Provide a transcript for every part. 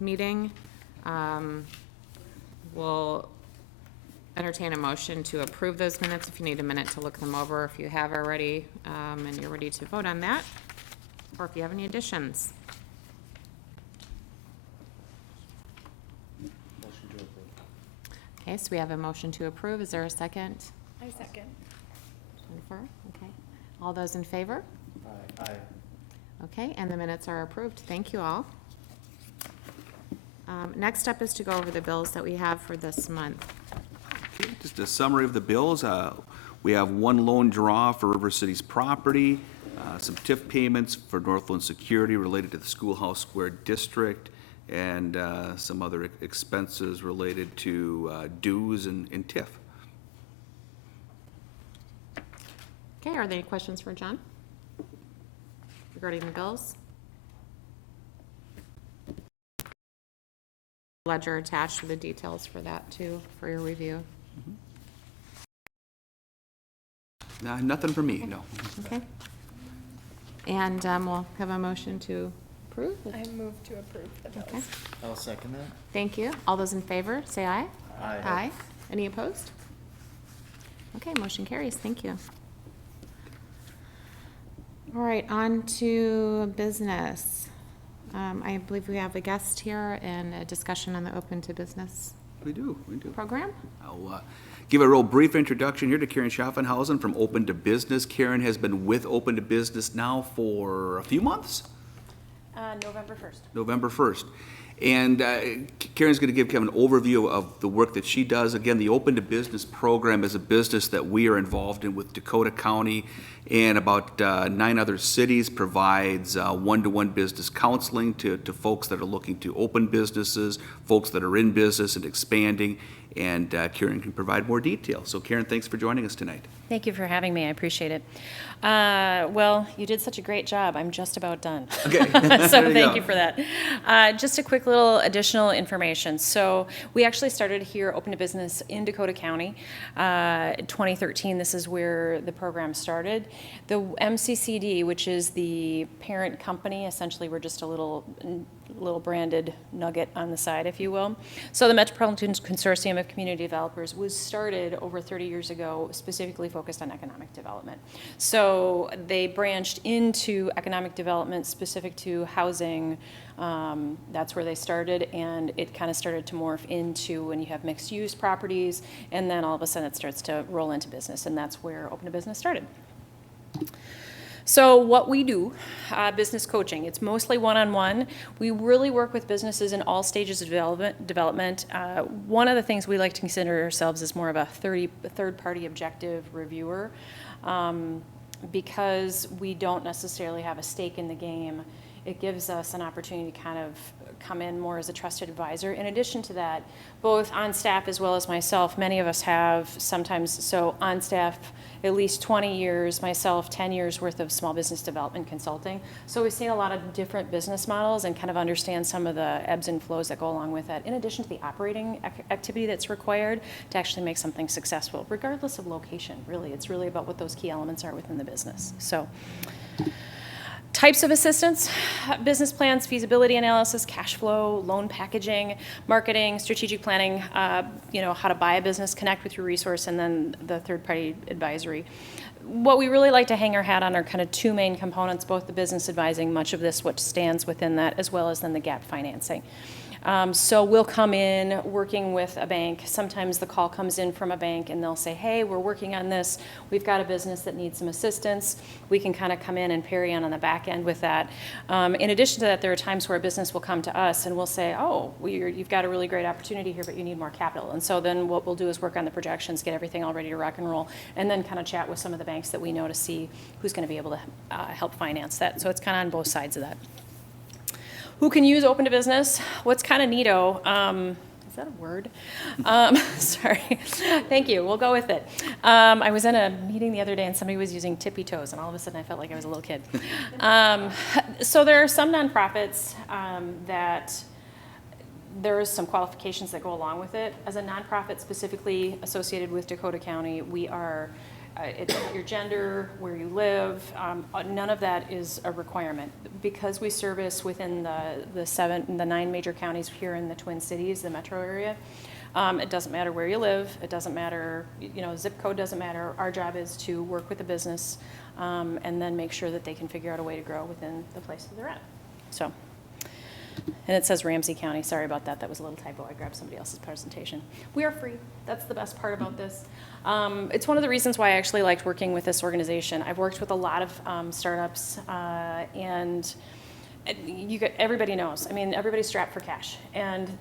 meeting. We'll entertain a motion to approve those minutes if you need a minute to look them over, if you have already, and you're ready to vote on that, or if you have any additions. Motion to approve. Okay, so we have a motion to approve. Is there a second? I second. Jennifer? Okay. All those in favor? Aye. Okay, and the minutes are approved. Thank you all. Next up is to go over the bills that we have for this month. Okay, just a summary of the bills. We have one loan draw for River City's property, some TIF payments for Northland Security related to the Schoolhouse Square District, and some other expenses related to dues and TIF. Okay, are there any questions for John regarding the bills? Ledger attached with the details for that too, for your review. Nothing for me, no. Okay. And we'll have a motion to approve. I move to approve the bills. Okay. I'll second that. Thank you. All those in favor, say aye. Aye. Aye. Any opposed? Okay, motion carries. Thank you. All right, on to business. I believe we have a guest here and a discussion on the Open to Business We do. program. I'll give a real brief introduction here to Karen Schaffenhausen from Open to Business. Karen has been with Open to Business now for a few months? November 1st. November 1st. And Karen's going to give Kevin an overview of the work that she does. Again, the Open to Business program is a business that we are involved in with Dakota County and about 9 other cities, provides one-to-one business counseling to folks that are looking to open businesses, folks that are in business and expanding, and Karen can provide more details. So Karen, thanks for joining us tonight. Thank you for having me. I appreciate it. Well, you did such a great job. I'm just about done. Okay. So thank you for that. Just a quick little additional information. So we actually started here, Open to Business, in Dakota County. 2013, this is where the program started. The MCCD, which is the parent company, essentially we're just a little branded nugget on the side, if you will. So the Metropolitan Consortium of Community Developers was started over 30 years ago, specifically focused on economic development. So they branched into economic development specific to housing. That's where they started, and it kind of started to morph into when you have mixed-use properties, and then all of a sudden it starts to roll into business, and that's where Open to Business started. So what we do, business coaching, it's mostly one-on-one. We really work with businesses in all stages of development. One of the things we like to consider ourselves is more of a third-party objective reviewer, because we don't necessarily have a stake in the game. It gives us an opportunity to kind of come in more as a trusted advisor. In addition to that, both on staff as well as myself, many of us have sometimes, so on staff, at least 20 years, myself, 10 years worth of small business development consulting. So we've seen a lot of different business models and kind of understand some of the ebbs and flows that go along with that, in addition to the operating activity that's required to actually make something successful, regardless of location, really. It's really about what those key elements are within the business. So, types of assistance: business plans, feasibility analysis, cash flow, loan packaging, marketing, strategic planning, how to buy a business, connect with your resource, and then the third-party advisory. What we really like to hang our hat on are kind of 2 main components, both the business advising, much of this what stands within that, as well as then the gap financing. So we'll come in working with a bank. Sometimes the call comes in from a bank and they'll say, hey, we're working on this. We've got a business that needs some assistance. We can kind of come in and parry on the back end with that. In addition to that, there are times where a business will come to us and we'll say, oh, you've got a really great opportunity here, but you need more capital. And so then what we'll do is work on the projections, get everything all ready to rock and roll, and then kind of chat with some of the banks that we know to see who's going to be able to help finance that. So it's kind of on both sides of that. Who can use Open to Business? What's kind of neato, is that a word? Sorry, thank you, we'll go with it. I was in a meeting the other day and somebody was using tippy toes and all of a sudden I felt like I was a little kid. So there are some nonprofits that there is some qualifications that go along with it. As a nonprofit specifically associated with Dakota County, we are It's your gender, where you live, none of that is a requirement. Because we service within the 9 major counties here in the Twin Cities, the metro area, it doesn't matter where you live, it doesn't matter, zip code doesn't matter. Our job is to work with the business and then make sure that they can figure out a way to grow within the place that they're at. So, and it says Ramsey County, sorry about that, that was a little typo, I grabbed somebody else's presentation. We are free, that's the best part about this. It's one of the reasons why I actually liked working with this organization. I've worked with a lot of startups and everybody knows. I mean, everybody's strapped for cash and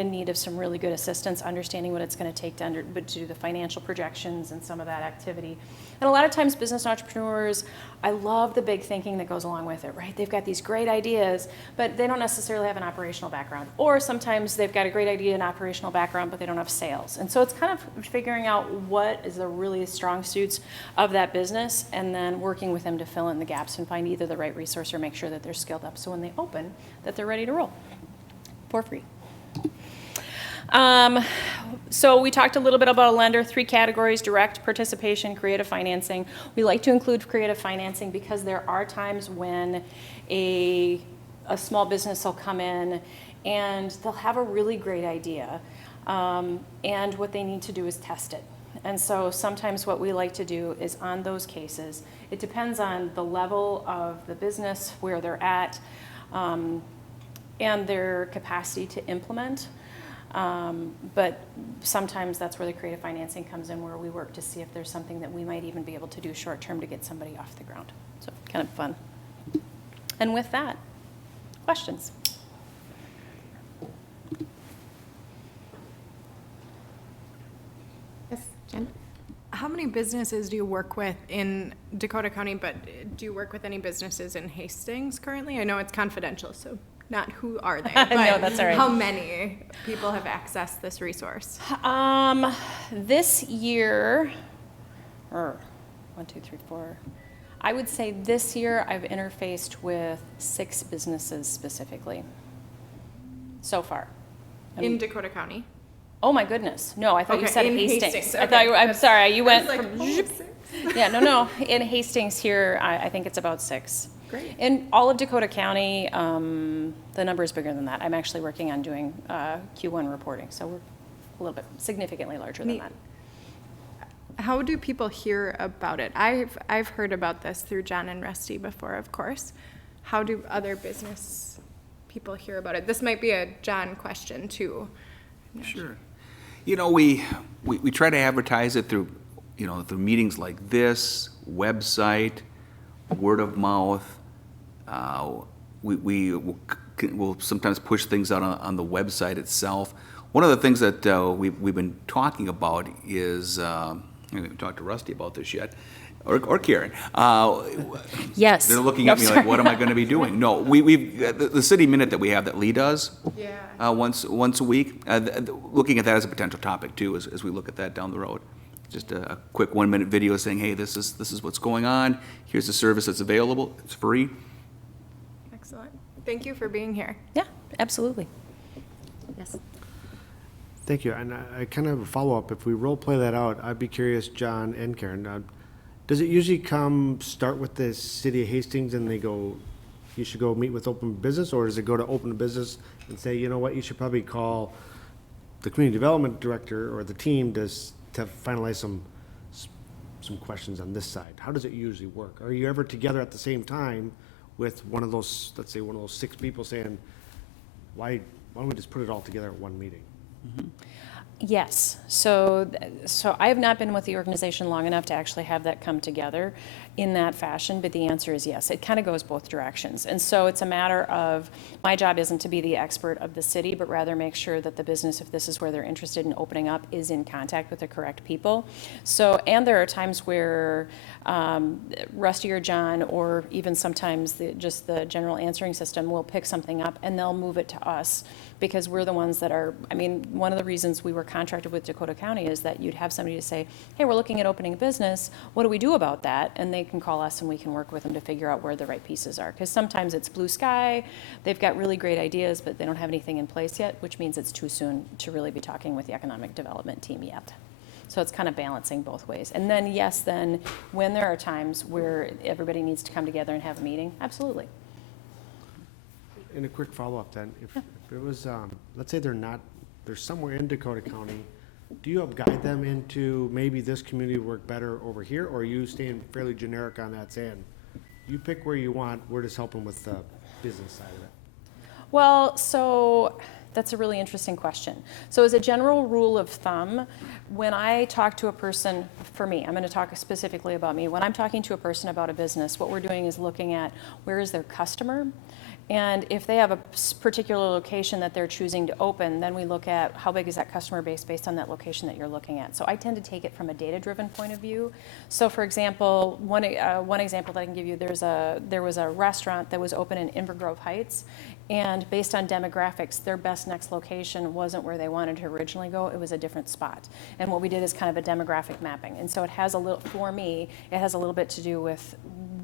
in need of some really good assistance, understanding what it's going to take to do the financial projections and some of that activity. And a lot of times business entrepreneurs, I love the big thinking that goes along with it, right? They've got these great ideas, but they don't necessarily have an operational background. Or sometimes they've got a great idea and operational background, but they don't have sales. And so it's kind of figuring out what is the really strong suits of that business and then working with them to fill in the gaps and find either the right resource or make sure that they're skilled up so when they open, that they're ready to roll for free. So we talked a little bit about a lender, 3 categories: direct, participation, creative financing. We like to include creative financing because there are times when a small business will come in and they'll have a really great idea, and what they need to do is test it. And so sometimes what we like to do is on those cases, it depends on the level of the business, where they're at, and their capacity to implement. But sometimes that's where the creative financing comes in, where we work to see if there's something that we might even be able to do short term to get somebody off the ground. So kind of fun. And with that, questions? Yes, Jen? How many businesses do you work with in Dakota County, but do you work with any businesses in Hastings currently? I know it's confidential, so not who are they, but No, that's all right. how many people have accessed this resource? This year, or 1, 2, 3, 4, I would say this year I've interfaced with 6 businesses specifically so far. In Dakota County? Oh my goodness, no, I thought you Okay, said in Hastings. Hastings, I thought I'm sorry, you went I was from, like, yeah, no, in Hastings here, I think it's about 6. Great. In all of Dakota County, the number is bigger than that. I'm actually working on doing Q1 reporting, so we're a little bit significantly larger than Neat. that. How do people hear about it? I've heard about this through John and Rusty before, of course. How do other business people hear about it? This might be a John question too. Sure. We try to advertise it through, through meetings like this, website, word of mouth. We'll sometimes push things out on the website itself. One of the things that we've been talking about is, I haven't talked to Rusty about this yet, or Karen. Yes. They're looking at me like, what am I going to be doing? No, we've the city minute that we have that Lee does once a week. Looking at that as a potential topic too, as we look at that down the road. Just a quick 1-minute video saying, hey, this is what's going on. Here's the service that's available. It's free. Excellent. Thank you for being here. Yeah, absolutely. Yes. Thank you. And I kind of have a follow-up. If we role play that out, I'd be curious, John and Karen, does it usually start with the city of Hastings and they go, you should go meet with open business, or does it go to open business and say, you know what, you should probably call the community development director or the team to finalize some questions on this side? How does it usually work? Are you ever together at the same time with one of those, let's say one of those 6 people saying, why don't we just put it all together at one meeting? Mm-hmm. Yes. So I have not been with the organization long enough to actually have that come together in that fashion, but the answer is yes. It kind of goes both directions. And so it's a matter of, my job isn't to be the expert of the city, but rather make sure that the business, if this is where they're interested in opening up, is in contact with the correct people. So, and there are times where Rusty or John, or even sometimes just the general answering system, will pick something up and they'll move it to us, because we're the ones that are, one of the reasons we were contracted with Dakota County is that you'd have somebody to say, hey, we're looking at opening a business, what do we do about that? And they can call us and we can work with them to figure out where the right pieces are. Because sometimes it's blue sky, they've got really great ideas, but they don't have anything in place yet, which means it's too soon to really be talking with the economic development team yet. So it's kind of balancing both ways. And then, yes, then when there are times where everybody needs to come together and have a meeting, absolutely. And a quick follow-up then, if it was, let's say they're somewhere in Dakota County, do you help guide them into maybe this community would work better over here, or are you staying fairly generic on that, saying, you pick where you want, we're just helping with the business side of it? Well, so that's a really interesting question. So as a general rule of thumb, when I talk to a person, for me, I'm going to talk specifically about me. When I'm talking to a person about a business, what we're doing is looking at where is their customer, and if they have a particular location that they're choosing to open, then we look at how big is that customer base based on that location that you're looking at. So I tend to take it from a data-driven point of view. So for example, one example that I can give you, there was a restaurant that was open in Inver Grove Heights, and based on demographics, their best next location wasn't where they wanted to originally go, it was a different spot. And what we did is kind of a demographic mapping. And so it has a little, for me, it has a little bit to do with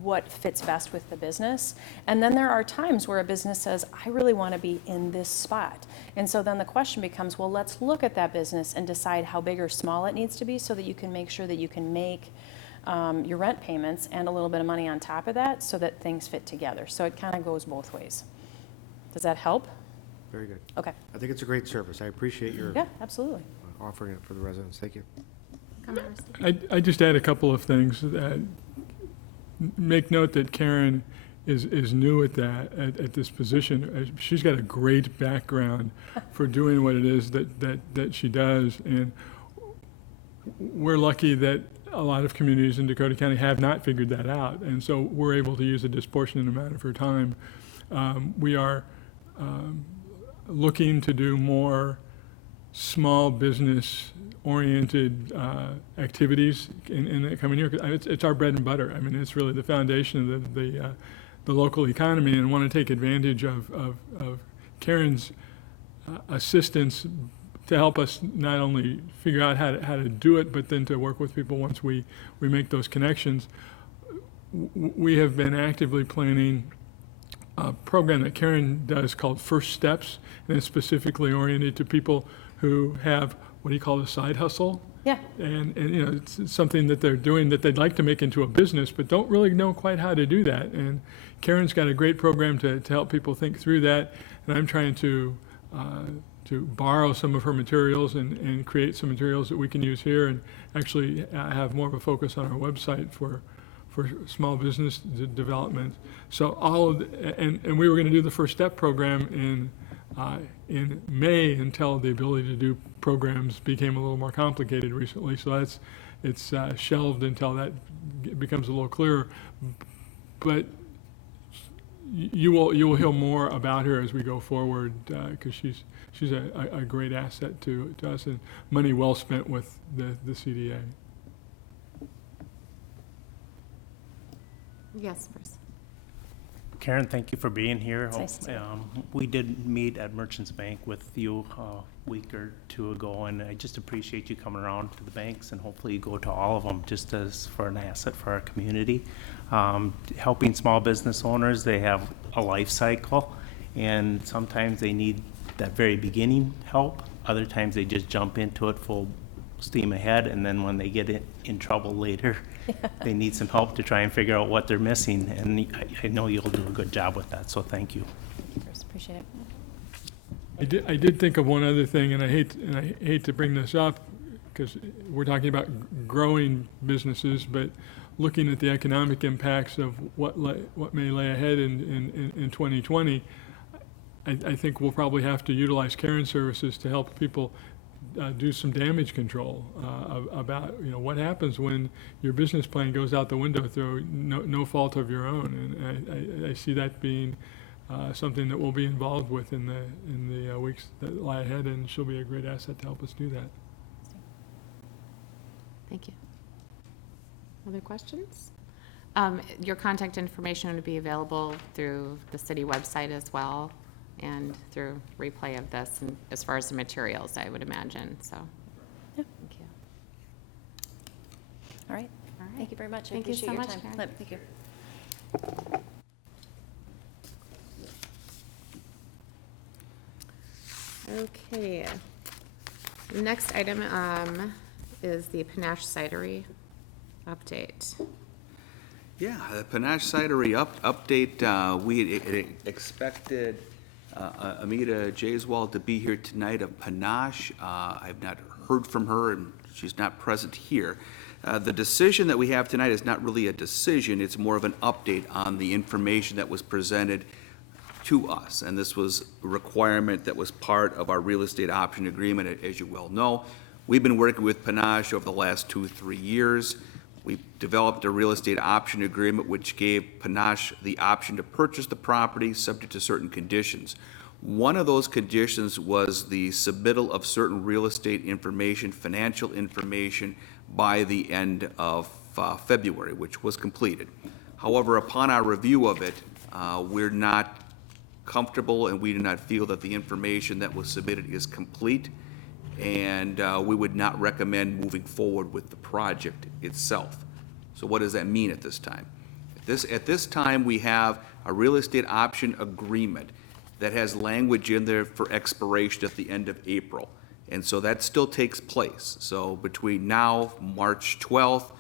what fits best with the business. And then there are times where a business says, I really want to be in this spot. And so then the question becomes, well, let's look at that business and decide how big or small it needs to be so that you can make sure that you can make your rent payments and a little bit of money on top of that so that things fit together. So it kind of goes both ways. Does that help? Very good. Okay. I think it's a great service. I appreciate your Yeah, absolutely. offering it for the residents. Thank you. Come on, Rusty. I just add a couple of things. Make note that Karen is new at this position. She's got a great background for doing what it is that she does, and we're lucky that a lot of communities in Dakota County have not figured that out, and so we're able to use a disproportionate amount of her time. We are looking to do more small business oriented activities in the coming year. It's our bread and butter. I mean, it's really the foundation of the local economy, and want to take advantage of Karen's assistance to help us not only figure out how to do it, but then to work with people once we make those connections. We have been actively planning a program that Karen does called First Steps, and it's specifically oriented to people who have what do you call a side hustle? Yeah. And you know, it's something that they're doing that they'd like to make into a business, but don't really know quite how to do that. And Karen's got a great program to help people think through that. And I'm trying to borrow some of her materials and create some materials that we can use here, and actually have more of a focus on our website for small business development. So and we were going to do the First Step program in May until the ability to do programs became a little more complicated recently. So it's shelved until that becomes a little clearer. But you will hear more about her as we go forward, because she's a great asset to us, and money well spent with the CDA. Yes, Bruce. Karen, thank you for being here. It's nice to see you. We did meet at Merchants Bank with you a week or two ago, and I just appreciate you coming around to the banks, and hopefully you go to all of them just as for an asset for our community. Helping small business owners, they have a life cycle, and sometimes they need that very beginning help. Other times they just jump into it full steam ahead, and then when they get in trouble later, they need some help to try and figure out what they're missing, and I know you'll do a good job with that, so thank you. Bruce, appreciate it. I did think of one other thing, and I hate to bring this up because we're talking about growing businesses, but looking at the economic impacts of what may lay ahead in 2020, I think we'll probably have to utilize Karen's services to help people do some damage control about what happens when your business plan goes out the window through no fault of your own, and I see that being something that we'll be involved with in the weeks that lie ahead, and she'll be a great asset to help us do that. Thank you. Other questions? Your contact information would be available through the city website as well, and through replay of this, and as far as the materials, I would imagine, so. Yeah. Thank you. All right. All right. Thank you very much. Thank you I appreciate so your much, time. Karen. Flip, thank you. Okay. Next item is the Panache Cidery update. Yeah, the Panache Cidery update, we had expected Amita Jaiswal to be here tonight of Panache. I've not heard from her, and she's not present here. The decision that we have tonight is not really a decision, it's more of an update on the information that was presented to us. And this was a requirement that was part of our real estate option agreement, as you well know. We've been working with Panache over the last 2-3 years. We developed a real estate option agreement which gave Panache the option to purchase the property subject to certain conditions. One of those conditions was the submittal of certain real estate information, financial information, by the end of February, which was completed. However, upon our review of it, we're not comfortable and we do not feel that the information that was submitted is complete, and we would not recommend moving forward with the project itself. So what does that mean at this time? At this time, we have a real estate option agreement that has language in there for expiration at the end of April. And so that still takes place. So between now, March 12th,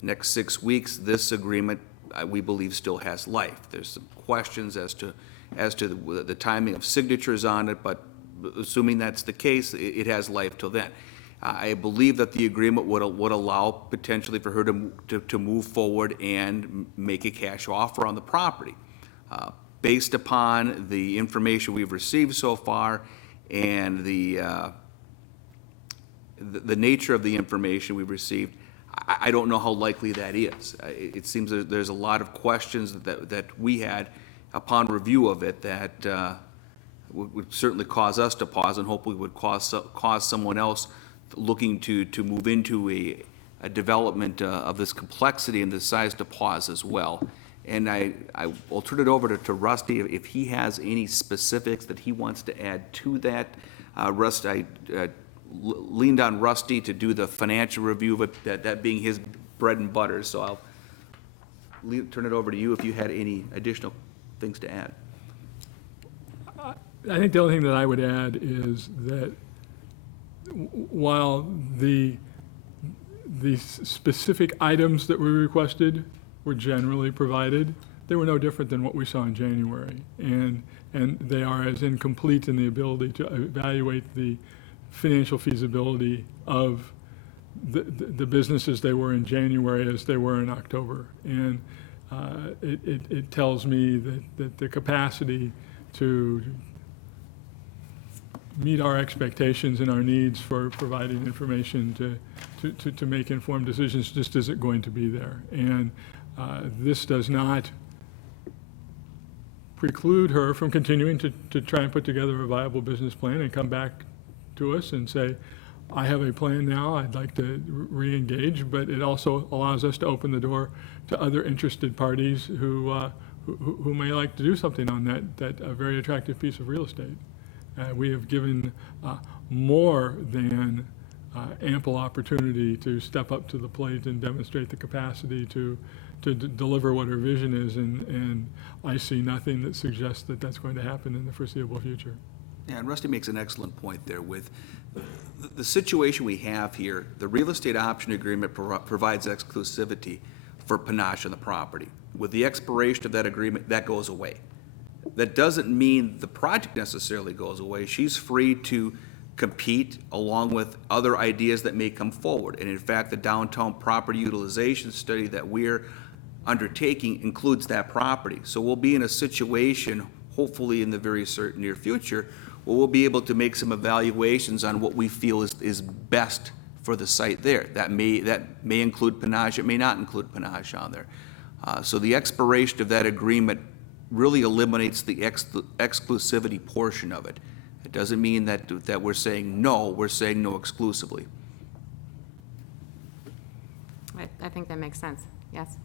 the next 6 weeks, this agreement, we believe, still has life. There's some questions as to the timing of signatures on it, but assuming that's the case, it has life till then. I believe that the agreement would allow potentially for her to move forward and make a cash offer on the property. Based upon the information we've received so far and the nature of the information we've received, I don't know how likely that is. It seems that there's a lot of questions that we had upon review of it that would certainly cause us to pause, and hopefully would cause someone else looking to move into a development of this complexity and this size to pause as well. And I will turn it over to Rusty if he has any specifics that he wants to add to that. I leaned on Rusty to do the financial review of it, that being his bread and butter. So I'll turn it over to you if you had any additional things to add. I think the only thing that I would add is that while the specific items that we requested were generally provided, they were no different than what we saw in January. And they are as incomplete in the ability to evaluate the financial feasibility of the businesses they were in January as they were in October. And it tells me that the capacity to meet our expectations and our needs for providing information to make informed decisions just isn't going to be there. And this does not preclude her from continuing to try and put together a viable business plan and come back to us and say, I have a plan now, I'd like to re-engage, but it also allows us to open the door to other interested parties who may like to do something on that very attractive piece of real estate. We have given more than ample opportunity to step up to the plate and demonstrate the capacity to deliver what her vision is, and I see nothing that suggests that that's going to happen in the foreseeable future. Yeah, and Rusty makes an excellent point there with the situation we have here. The real estate option agreement provides exclusivity for Panache on the property. With the expiration of that agreement, that goes away. That doesn't mean the project necessarily goes away. She's free to compete along with other ideas that may come forward. And in fact, the downtown property utilization study that we're undertaking includes that property. So we'll be in a situation, hopefully in the very near future, where we'll be able to make some evaluations on what we feel is best for the site there. That may include Panache, it may not include Panache on there. So the expiration of that agreement really eliminates the exclusivity portion of it. It doesn't mean that we're saying no exclusively. I think that makes sense, yes.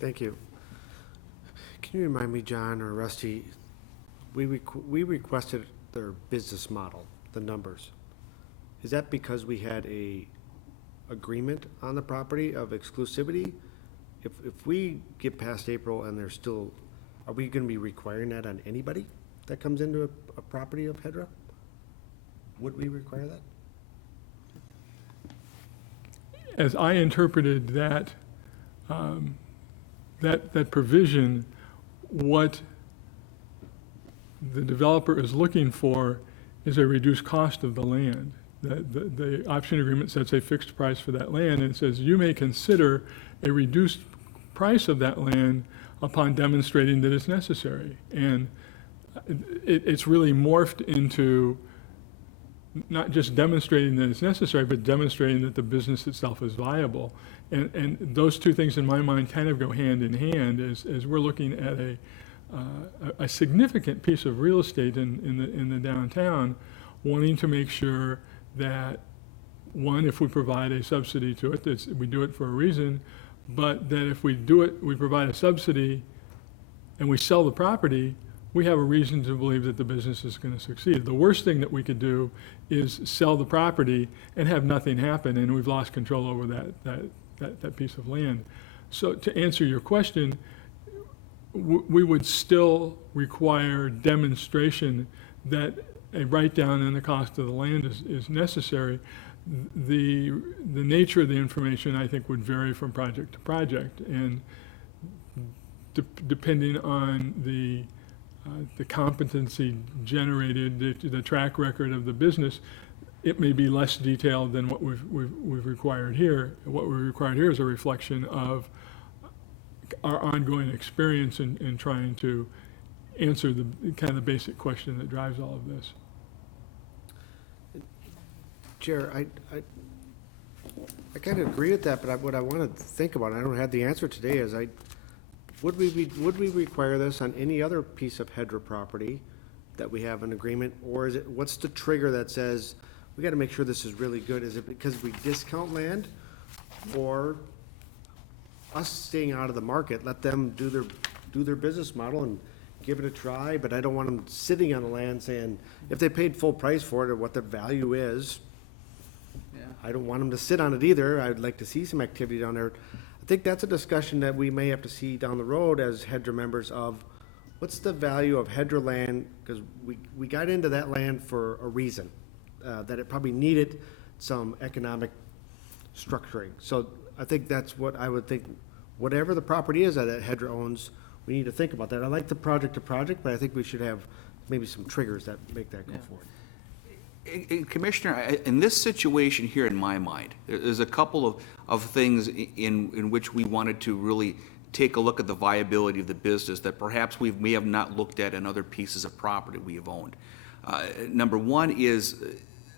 Thank you. Can you remind me, John or Rusty, we requested their business model, the numbers. Is that because we had a agreement on the property of exclusivity? If we get past April and there's still, are we going to be requiring that on anybody that comes into a property of HEDRA? Would we require that? as I interpreted that, that provision, what the developer is looking for is a reduced cost of the land. The option agreement sets a fixed price for that land, and it says you may consider a reduced price of that land upon demonstrating that it's necessary. And it's really morphed into not just demonstrating that it's necessary, but demonstrating that the business itself is viable. And those two things in my mind kind of go hand in hand as we're looking at a significant piece of real estate in the downtown, wanting to make sure that, one, if we provide a subsidy to it, that we do it for a reason, but that if we do it, we provide a subsidy and we sell the property, we have a reason to believe that the business is going to succeed. The worst thing that we could do is sell the property and have nothing happen, and we've lost control over that piece of land. So to answer your question, we would still require demonstration that a write-down in the cost of the land is necessary. The nature of the information, I think, would vary from project to project, and depending on the competency generated, the track record of the business, it may be less detailed than what we've required here. What we required here is a reflection of our ongoing experience in trying to answer the kind of the basic question that drives all of this. Chair, I kind of agree with that, but what I want to think about, and I don't have the answer today, is would we require this on any other piece of HEDRA property that we have an agreement, or what's the trigger that says we got to make sure this is really good? Is it because we discount land, or us staying out of the market, let them do their business model and give it a try? But I don't want them sitting on the land saying, if they paid full price for it or what the value is, I don't want them to sit on it either. I'd like to see some activity down there. I think that's a discussion that we may have to see down the road as HEDRA members of what's the value of HEDRA land, because we got into that land for a reason, that it probably needed some economic structuring. So I think that's what I would think, whatever the property is that HEDRA owns, we need to think about that. I like the project to project, but I think we should have maybe some triggers that make that go forward. Commissioner, in this situation here, in my mind, there's a couple of things in which we wanted to really take a look at the viability of the business that perhaps we may have not looked at in other pieces of property we have owned. Number one is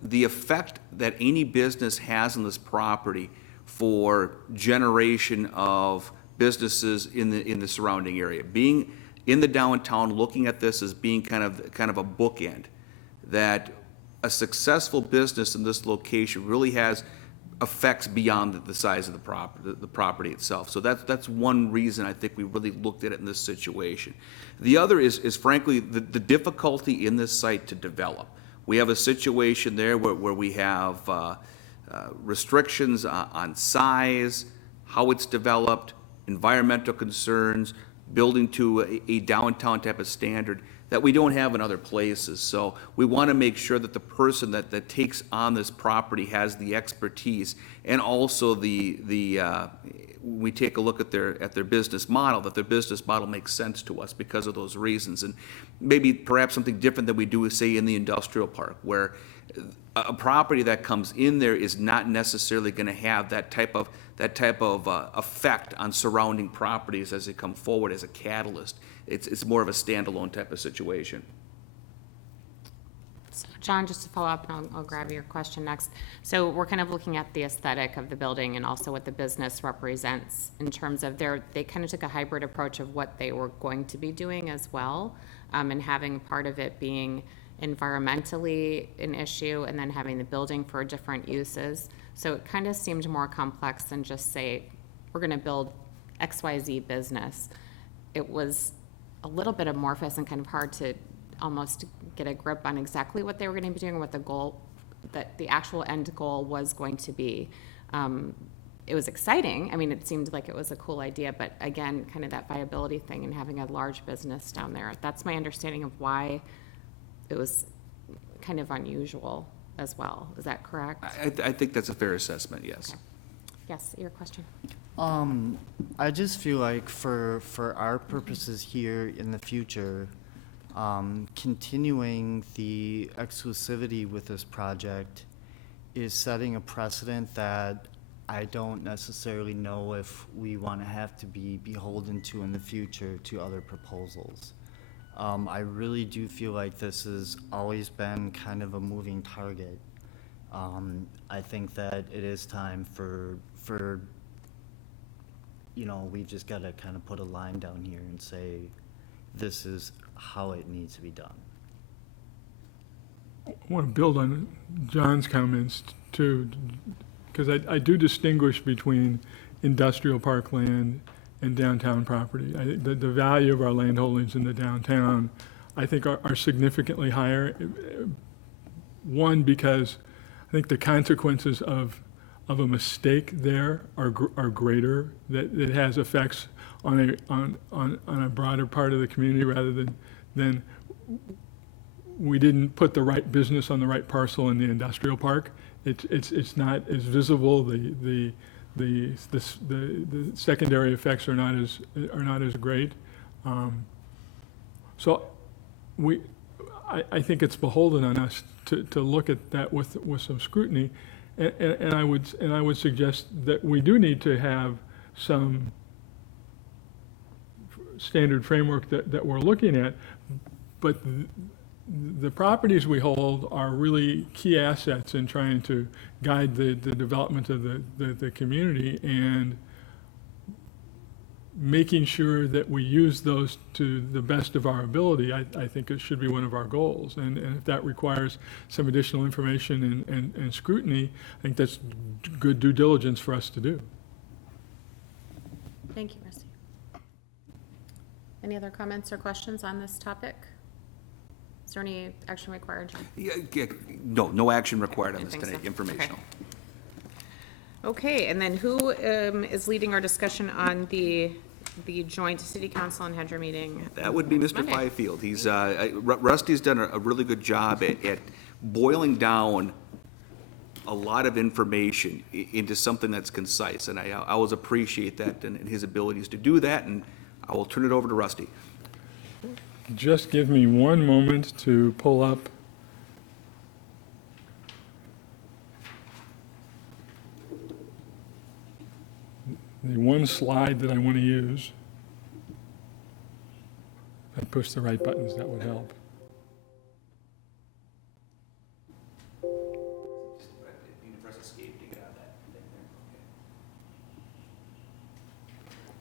the effect that any business has on this property for generation of businesses in the surrounding area. Being in the downtown, looking at this as being kind of a bookend, that a successful business in this location really has effects beyond the size of the property itself. So that's one reason I think we really looked at it in this situation. The other is frankly the difficulty in this site to develop. We have a situation there where we have restrictions on size, how it's developed, environmental concerns, building to a downtown type of standard that we don't have in other places. So we want to make sure that the person that takes on this property has the expertise, and also we take a look at their business model, that their business model makes sense to us because of those reasons. And maybe perhaps something different than we do, say, in the industrial park, where a property that comes in there is not necessarily going to have that type of effect on surrounding properties as they come forward as a catalyst. It's more of a standalone type of situation. So John, just to follow up, and I'll grab your question next. So we're kind of looking at the aesthetic of the building and also what the business represents in terms of they kind of took a hybrid approach of what they were going to be doing as well, and having part of it being environmentally an issue and then having the building for different uses. So it kind of seemed more complex than just say, we're going to build XYZ business. It was a little bit amorphous and kind of hard to almost get a grip on exactly what they were going to be doing, what the goal, that the actual end goal was going to be. It was exciting. I mean, it seemed like it was a cool idea, but again, kind of that viability thing and having a large business down there. That's my understanding of why it was kind of unusual as well. Is that correct? I think that's a fair assessment, yes. Okay. Yes, your question. I just feel like for our purposes here in the future, continuing the exclusivity with this project is setting a precedent that I don't necessarily know if we want to have to be beholden to in the future to other proposals. I really do feel like this has always been kind of a moving target. I think that it is time for we've just got to kind of put a line down here and say, this is how it needs to be done. I want to build on John's comments too, because I do distinguish between industrial parkland and downtown property. I think the value of our land holdings in the downtown, I think, are significantly higher. One, because I think the consequences of a mistake there are greater, that it has effects on a broader part of the community rather than we didn't put the right business on the right parcel in the industrial park. It's not as visible. The secondary effects are not as great. So I think it's beholden on us to look at that with some scrutiny. And I would suggest that we do need to have some standard framework that we're looking at, but the properties we hold are really key assets in trying to guide the development of the community, and making sure that we use those to the best of our ability, I think it should be one of our goals. And if that requires some additional information and scrutiny, I think that's good due diligence for us to do. Thank you, Rusty. Any other comments or questions on this topic? Is there any action required, John? Yeah, no action required on this Didn't think tonight, so. informational. Okay, and then who is leading our discussion on the joint city council and HEDRA meeting? That would be Mr. Monday. Fifield. He's, Rusty's done a really good job at boiling down a lot of information into something that's concise, and I always appreciate that and his abilities to do that, and I will turn it over to Rusty. Just give me one moment to pull up the one slide that I want to use. If I push the right buttons, that would help.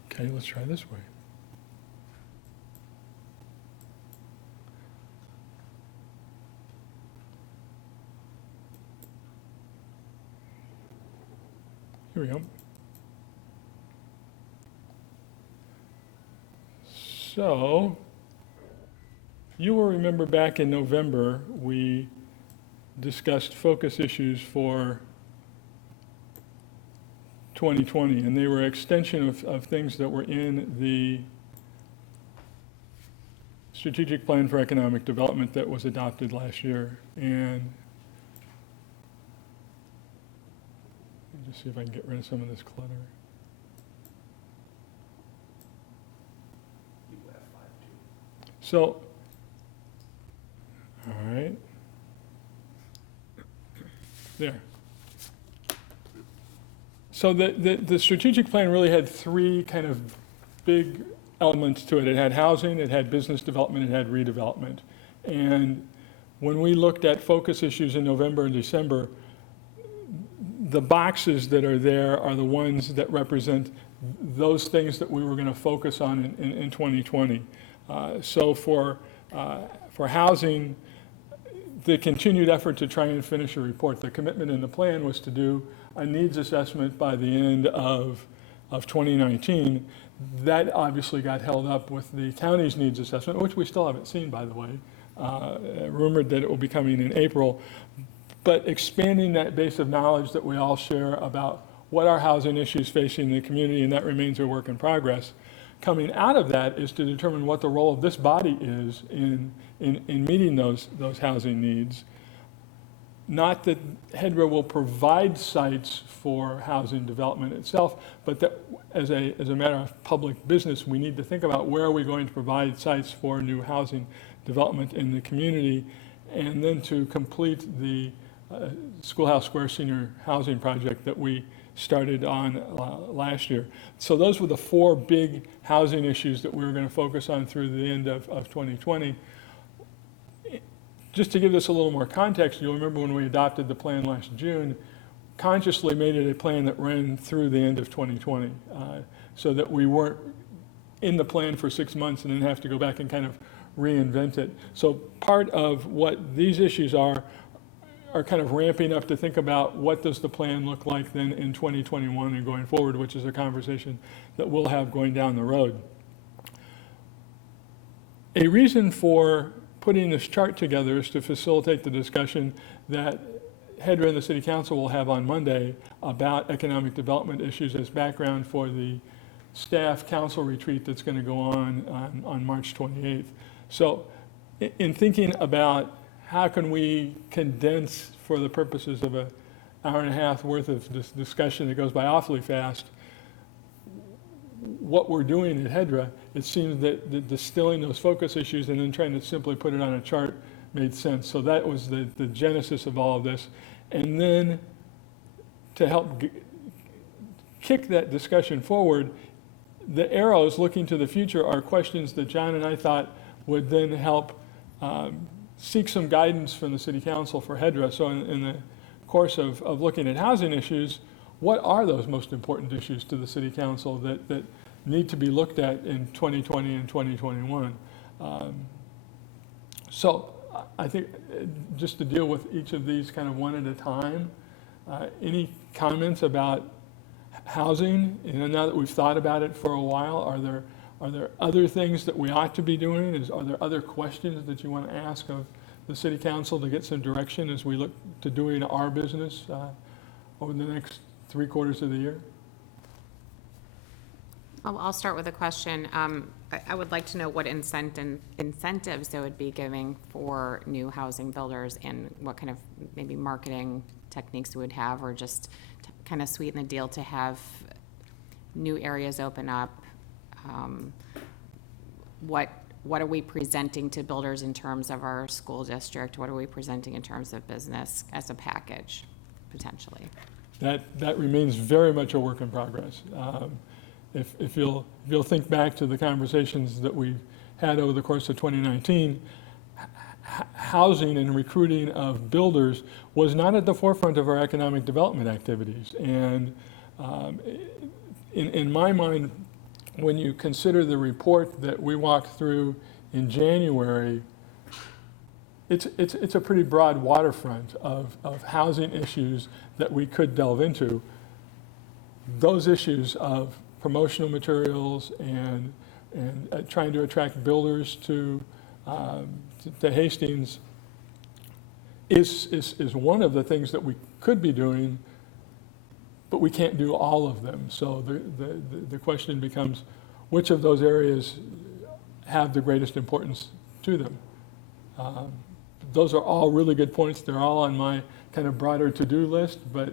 Okay, let's try this way. Here we go. So, you will remember back in November, we discussed focus issues for 2020, and they were extension of things that were in the strategic plan for economic development that was adopted last year. And let me just see if I can get rid of some of this clutter. So, all right. There. So the strategic plan really had three kind of big elements to it. It had housing, it had business development, it had redevelopment. And when we looked at focus issues in November and December, the boxes that are there are the ones that represent those things that we were going to focus on in 2020. So for housing, the continued effort to try and finish a report, the commitment in the plan was to do a needs assessment by the end of 2019. That obviously got held up with the county's needs assessment, which we still haven't seen, by the way. Rumored that it will be coming in April. But expanding that base of knowledge that we all share about what are housing issues facing the community, and that remains a work in progress. Coming out of that is to determine what the role of this body is in meeting those housing needs. not that HEDRA will provide sites for housing development itself, but that as a matter of public business, we need to think about where are we going to provide sites for new housing development in the community, and then to complete the Schoolhouse Square Senior Housing Project that we started on last year. So those were the 4 big housing issues that we were going to focus on through the end of 2020. Just to give this a little more context, you'll remember when we adopted the plan last June, consciously made it a plan that ran through the end of 2020, so that we weren't in the plan for 6 months and then have to go back and kind of reinvent it. So part of what these issues are kind of ramping up to think about what does the plan look like then in 2021 and going forward, which is a conversation that we'll have going down the road. A reason for putting this chart together is to facilitate the discussion that HEDRA and the City Council will have on Monday about economic development issues as background for the staff council retreat that's going to go on March 28th. So in thinking about how can we condense, for the purposes of an hour and a half worth of this discussion that goes by awfully fast, what we're doing at HEDRA, it seems that distilling those focus issues and then trying to simply put it on a chart made sense. So that was the genesis of all of this. And then to help kick that discussion forward, the arrows looking to the future are questions that John and I thought would then help seek some guidance from the City Council for HEDRA. So in the course of looking at housing issues, what are those most important issues to the City Council that need to be looked at in 2020 and 2021? So I think just to deal with each of these kind of one at a time, any comments about housing? You know, now that we've thought about it for a while, are there other things that we ought to be doing? Are there other questions that you want to ask of the City Council to get some direction as we look to doing our business over the next 3 quarters of the year? I'll start with a question. I would like to know what incentives they would be giving for new housing builders and what kind of maybe marketing techniques we would have, or just to kind of sweeten the deal to have new areas open up. What are we presenting to builders in terms of our school district? What are we presenting in terms of business as a package, potentially? That remains very much a work in progress. If you'll think back to the conversations that we've had over the course of 2019, housing and recruiting of builders was not at the forefront of our economic development activities. And in my mind, when you consider the report that we walked through in January, it's a pretty broad waterfront of housing issues that we could delve into. Those issues of promotional materials and trying to attract builders to Hastings is one of the things that we could be doing, but we can't do all of them. So the question becomes, which of those areas have the greatest importance to them? Those are all really good points. They're all on my kind of broader to-do list, but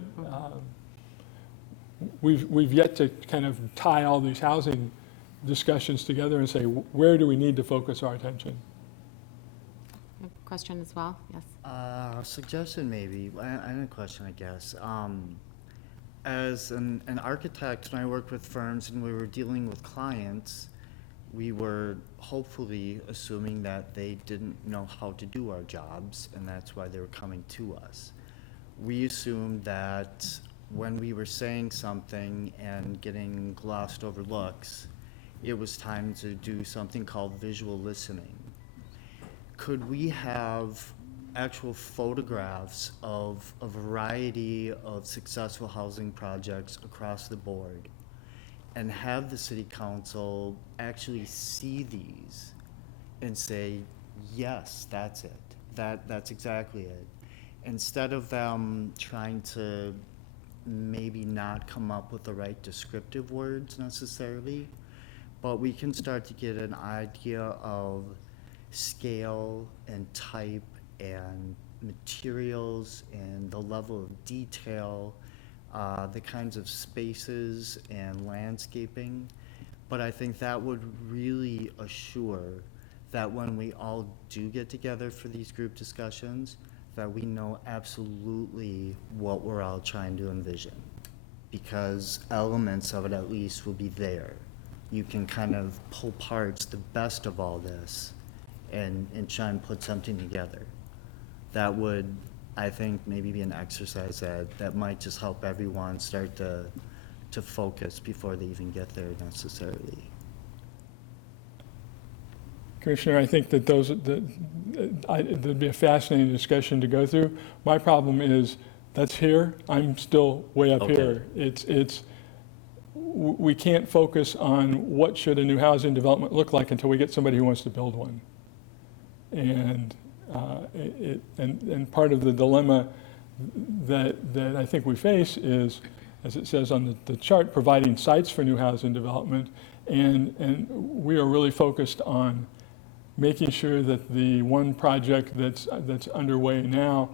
we've yet to kind of tie all these housing discussions together and say, where do we need to focus our attention? Question as well, yes. Suggestion maybe, and a question, I guess. As an architect, when I worked with firms and we were dealing with clients, we were hopefully assuming that they didn't know how to do our jobs, and that's why they were coming to us. We assumed that when we were saying something and getting glossed over looks, it was time to do something called visual listening. Could we have actual photographs of a variety of successful housing projects across the board and have the City Council actually see these and say, yes, that's it. That's exactly it. Instead of them trying to maybe not come up with the right descriptive words necessarily, but we can start to get an idea of scale and type and materials and the level of detail, the kinds of spaces and landscaping. But I think that would really assure that when we all do get together for these group discussions, that we know absolutely what we're all trying to envision. Because elements of it at least will be there. You can kind of pull parts, the best of all this, and try and put something together. That would, I think, maybe be an exercise that might just help everyone start to focus before they even get there necessarily. Commissioner, I think that there'd be a fascinating discussion to go through. My problem is, that's here, I'm still way up Okay. here. We can't focus on what should a new housing development look like until we get somebody who wants to build one. And part of the dilemma that I think we face is, as it says on the chart, providing sites for new housing development. And we are really focused on making sure that the one project that's underway now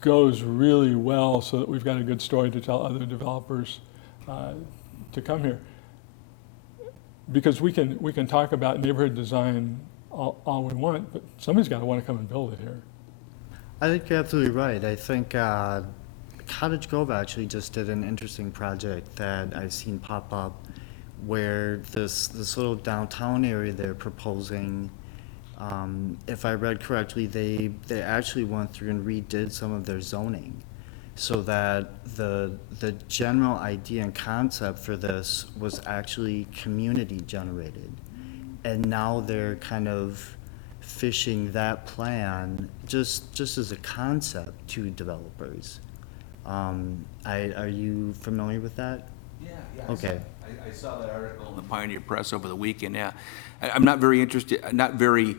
goes really well, so that we've got a good story to tell other developers to come here. Because we can talk about neighborhood design all we want, but somebody's got to want to come and build it here. I think you're absolutely right. I think Cottage Grove actually just did an interesting project that I've seen pop up, where this little downtown area they're proposing, if I read correctly, they actually went through and redid some of their zoning, so that the general idea and concept for this was actually community generated. And now they're kind of fishing that plan just as a concept to developers. Are you familiar with that? Yeah. Okay. I saw that article in the Pioneer Press over the weekend, yeah. I'm not very interested, not very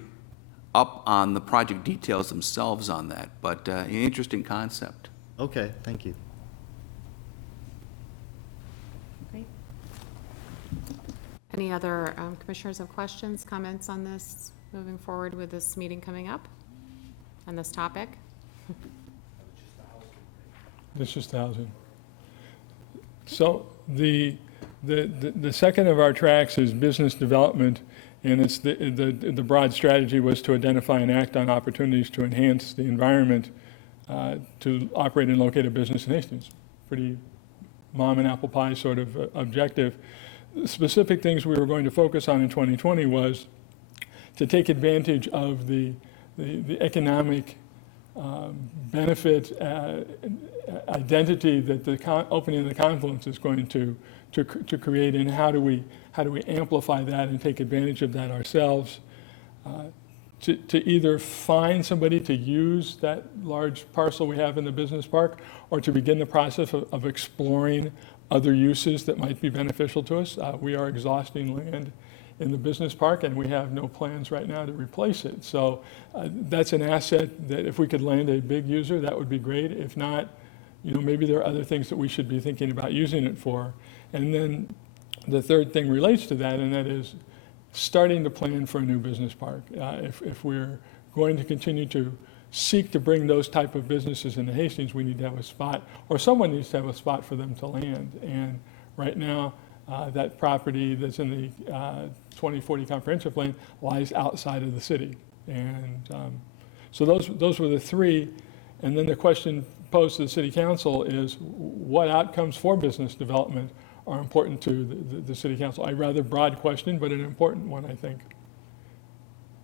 up on the project details themselves on that, but an interesting concept. Okay, thank you. Great. Any other commissioners have questions, comments on this, moving forward with this meeting coming up on this topic? It's just housing. So the second of our tracks is business development, and it's the broad strategy was to identify and act on opportunities to enhance the environment to operate and locate a business in Hastings. Pretty mom and apple pie sort of objective. The specific things we were going to focus on in 2020 was to take advantage of the economic benefit identity that the opening of the confluence is going to create, and how do we amplify that and take advantage of that ourselves, to either find somebody to use that large parcel we have in the business park, or to begin the process of exploring other uses that might be beneficial to us. We are exhausting land in the business park, and we have no plans right now to replace it. So that's an asset that if we could land a big user, that would be great. If not, maybe there are other things that we should be thinking about using it for. And then the third thing relates to that, and that is starting to plan for a new business park. If we're going to continue to seek to bring those type of businesses into Hastings, we need to have a spot, or someone needs to have a spot for them to land. And right now, that property that's in the 2040 comprehensive plan lies outside of the city. And so those were the three. And then the question posed to the city council is, what outcomes for business development are important to the city council? A rather broad question, but an important one, I think.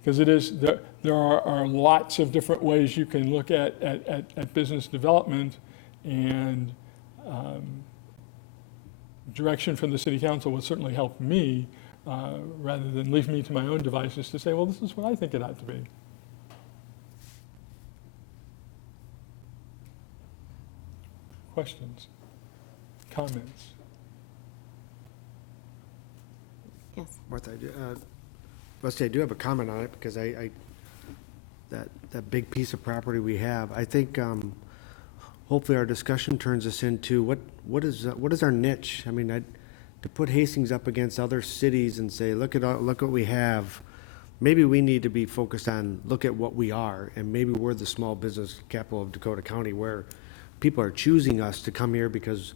Because there are lots of different ways you can look at business development, and direction from the city council would certainly help me, rather than leave me to my own devices to say, well, this is what I think it ought to be. Questions? Comments? Yes. Martha, Rusty, I do have a comment on it, because that big piece of property we have, I think, hopefully our discussion turns us into what is our niche? I mean, to put Hastings up against other cities and say, look what we have, maybe we need to be focused on, look at what we are, and maybe we're the small business capital of Dakota County, where people are choosing us to come here because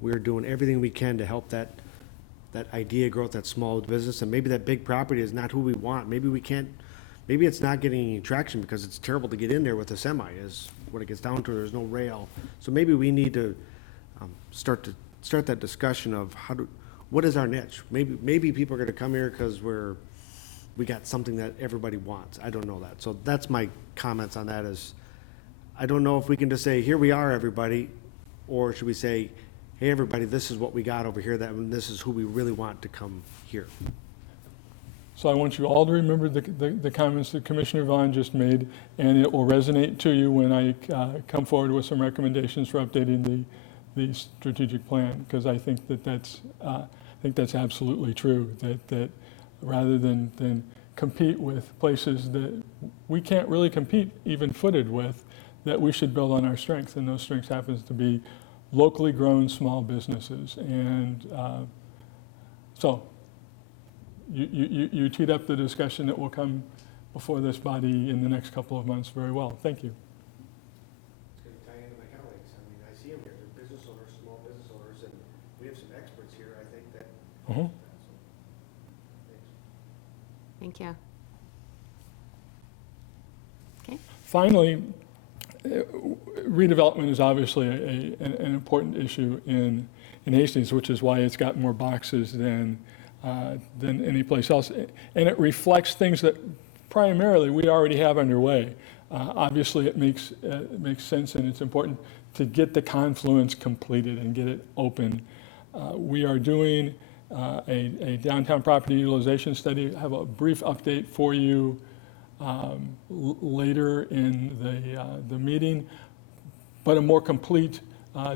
we're doing everything we can to help that idea growth, that small business, and maybe that big property is not who we want. Maybe we can't, maybe it's not getting any traction because it's terrible to get in there with a semi, is what it gets down to. There's no rail. So maybe we need to start that discussion of what is our niche? Maybe people are gonna come here because we got something that everybody wants. I don't know that. So that's my comments on that is, I don't know if we can just say, here we are, everybody, or should we say, hey, everybody, this is what we got over here, this is who we really want to come here. So I want you all to remember the comments that Commissioner Vaughn just made, and it will resonate to you when I come forward with some recommendations for updating the strategic plan, because I think that's absolutely true, that rather than compete with places that we can't really compete even footed with, that we should build on our strengths, and those strengths happens to be locally grown small businesses. And so you teed up the discussion that will come before this body in the next couple of months very well. Thank you. It's going to tie into my colleagues. I mean, I see them here. They're business owners, small business owners, and we have some experts here, I think, that. Uh-huh. Thank you. Okay. Finally, redevelopment is obviously an important issue in Hastings, which is why it's got more boxes than any place else. And it reflects things that primarily we already have underway. Obviously, it makes sense, and it's important to get the confluence completed and get it open. We are doing a downtown property utilization study. I have a brief update for you later in the meeting, but a more complete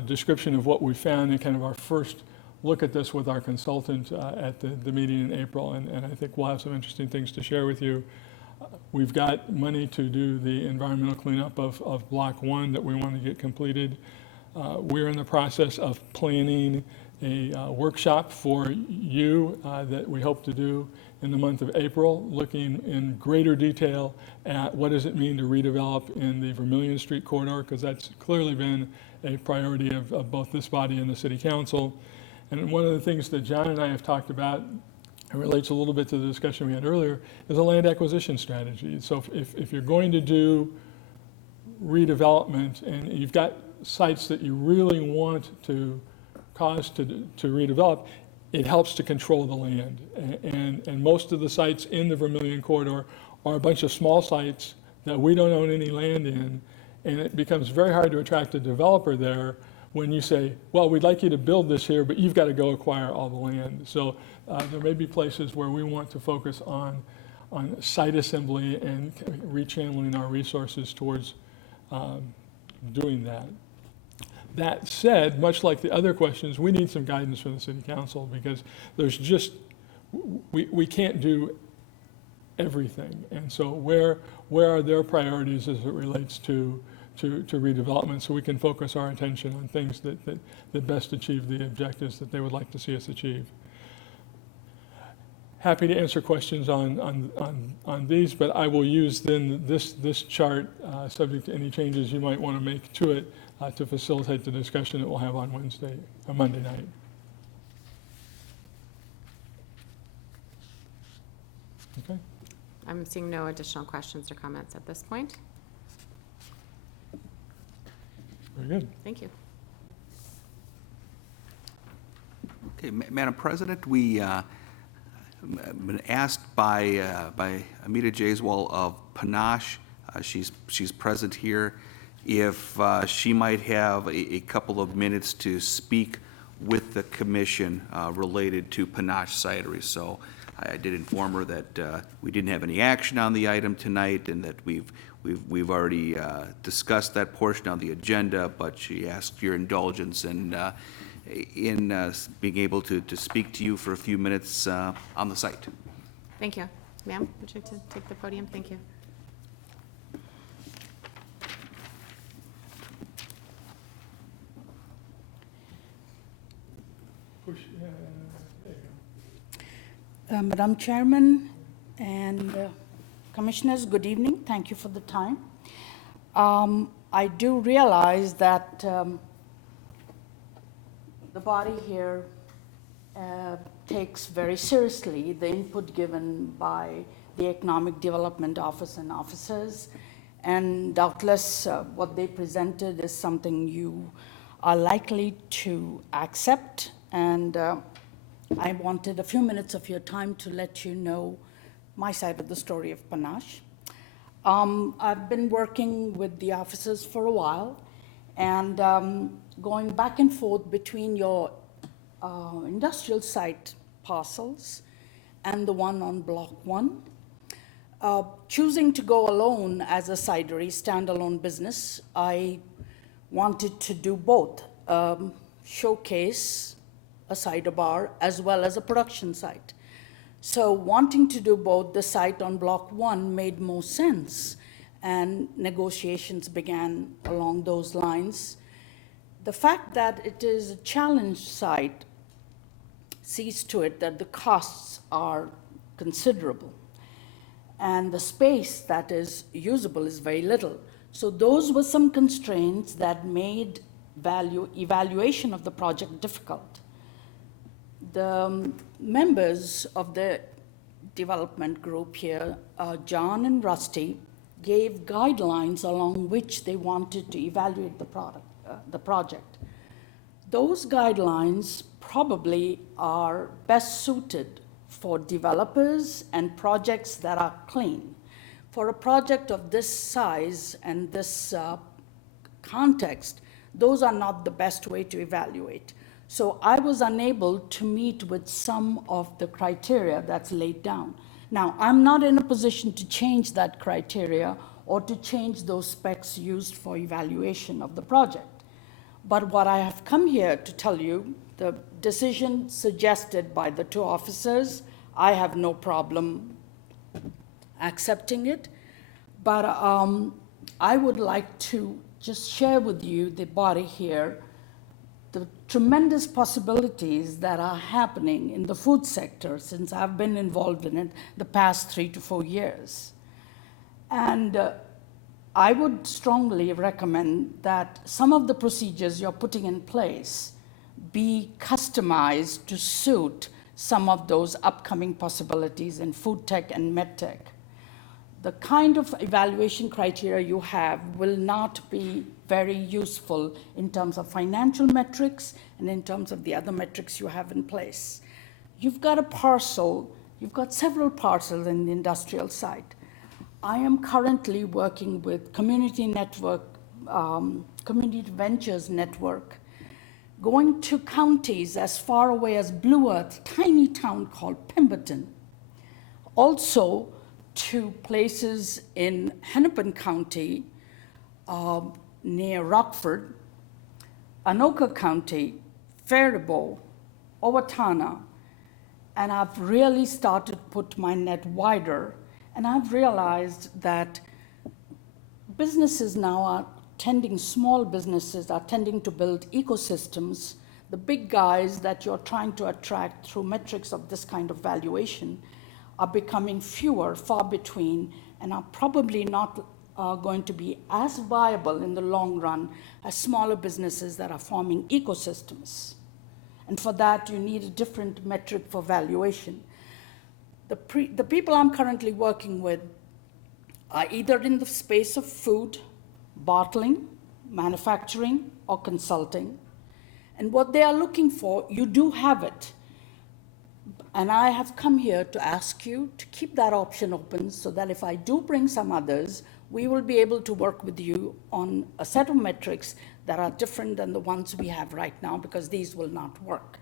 description of what we found and kind of our first look at this with our consultant at the meeting in April, and I think we'll have some interesting things to share with you. We've got money to do the environmental cleanup of Block 1 that we want to get completed. We're in the process of planning a workshop for you that we hope to do in the month of April, looking in greater detail at what does it mean to redevelop in the Vermillion Street corridor, because that's clearly been a priority of both this body and the City Council. And one of the things that John and I have talked about, and relates a little bit to the discussion we had earlier, is a land acquisition strategy. So if you're going to do redevelopment and you've got sites that you really want to cause to redevelop, it helps to control the land. And most of the sites in the Vermillion corridor are a bunch of small sites that we don't own any land in, and it becomes very hard to attract a developer there when you say, well, we'd like you to build this here, but you've got to go acquire all the land. So there may be places where we want to focus on site assembly and rechanneling our resources towards doing that. That said, much like the other questions, we need some guidance from the City Council, because there's just, we can't do everything. And so where are their priorities as it relates to redevelopment, so we can focus our attention on things that best achieve the objectives that they would like to see us achieve. Happy to answer questions on these, but I will use then this chart, subject to any changes you might want to make to it, to facilitate the discussion that we'll have on Monday night. Okay. I'm seeing no additional questions or comments at this point. Very good. Thank you. Okay, Madam President, we been asked by Amita Jaiswal of Panache, she's present here, if she might have a couple of minutes to speak with the commission related to Panache Cidery. So I did inform her that we didn't have any action on the item tonight, and that we've already discussed that portion on the agenda, but she asked your indulgence in being able to speak to you for a few minutes on the site. Thank you. Ma'am, would you like to take the podium? Thank you. Madam Chairman and Commissioners, good evening. Thank you for the time. I do realize that the body here takes very seriously the input given by the Economic Development Office and officers, and doubtless what they presented is something you are likely to accept, and I wanted a few minutes of your time to let you know my side of the story of Panache. I've been working with the officers for a while, and going back and forth between your industrial site parcels and the one on Block 1. Choosing to go alone as a cidery, standalone business, I wanted to do both, showcase a cider bar as well as a production site. So wanting to do both, the site on Block 1 made more sense, and negotiations began along those lines. The fact that it is a challenge site sees to it that the costs are considerable, and the space that is usable is very little. So those were some constraints that made evaluation of the project difficult. The members of the development group here, John and Rusty, gave guidelines along which they wanted to evaluate the project. Those guidelines probably are best suited for developers and projects that are clean. For a project of this size and this context, those are not the best way to evaluate. So I was unable to meet with some of the criteria that's laid down. Now, I'm not in a position to change that criteria or to change those specs used for evaluation of the project. But what I have come here to tell you, the decision suggested by the two officers, I have no problem accepting it. But I would like to just share with you, the body here, the tremendous possibilities that are happening in the food sector since I've been involved in it the past 3 to 4 years. And I would strongly recommend that some of the procedures you're putting in place be customized to suit some of those upcoming possibilities in food tech and med tech. The kind of evaluation criteria you have will not be very useful in terms of financial metrics and in terms of the other metrics you have in place. You've got a parcel, you've got several parcels in the industrial site. I am currently working with Community Ventures Network, going to counties as far away as Blue Earth, tiny town called Pemberton. Also to places in Hennepin County, near Rockford, Anoka County, Faribault, Owatonna, and I've really started to put my net wider, and I've realized that businesses now are small businesses are tending to build ecosystems. The big guys that you're trying to attract through metrics of this kind of valuation are becoming fewer, far between, and are probably not going to be as viable in the long run as smaller businesses that are forming ecosystems. And for that, you need a different metric for valuation. The people I'm currently working with are either in the space of food, bottling, manufacturing, or consulting. And what they are looking for, you do have it. And I have come here to ask you to keep that option open so that if I do bring some others, we will be able to work with you on a set of metrics that are different than the ones we have right now, because these will not work.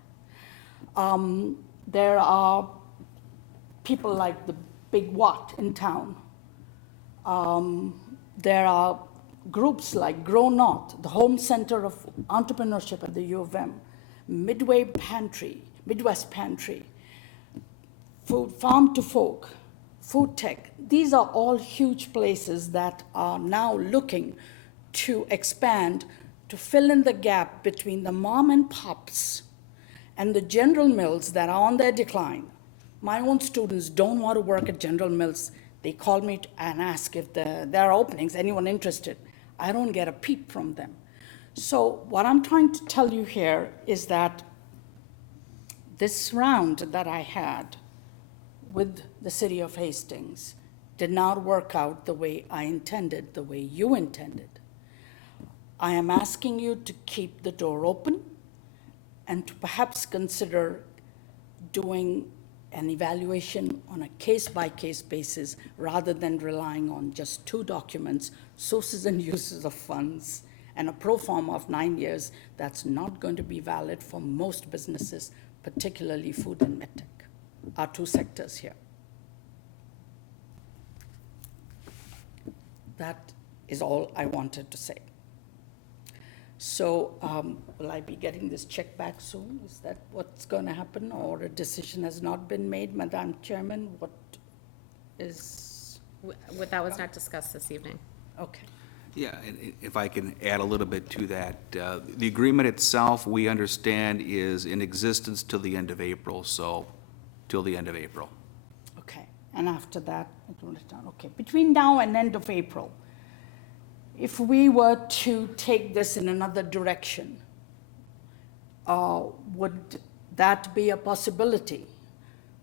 There are people like the Big Watt in town. There are groups like Grow North, the home center of entrepreneurship at the U of M, Midwest Pantry, Food Farm to Folk, Food Tech. These are all huge places that are now looking to expand to fill in the gap between the mom and pops and the General Mills that are on their decline. My own students don't want to work at General Mills. They call me and ask if there are openings, anyone interested. I don't get a peep from them. So what I'm trying to tell you here is that this round that I had with the city of Hastings did not work out the way I intended, the way you intended. I am asking you to keep the door open and to perhaps consider doing an evaluation on a case-by-case basis rather than relying on just 2 documents, sources and uses of funds, and a pro forma of 9 years that's not going to be valid for most businesses, particularly food and medtech, our 2 sectors here. That is all I wanted to say. So will I be getting this check back soon? Is that what's going to happen, or a decision has not been made, Madam Chairman? What is? That was not discussed this evening. Okay. Yeah, and if I can add a little bit to that, the agreement itself, we understand, is in existence till the end of April, so till the end of April. Okay. And after that, it will return. Okay. Between now and end of April, if we were to take this in another direction, would that be a possibility?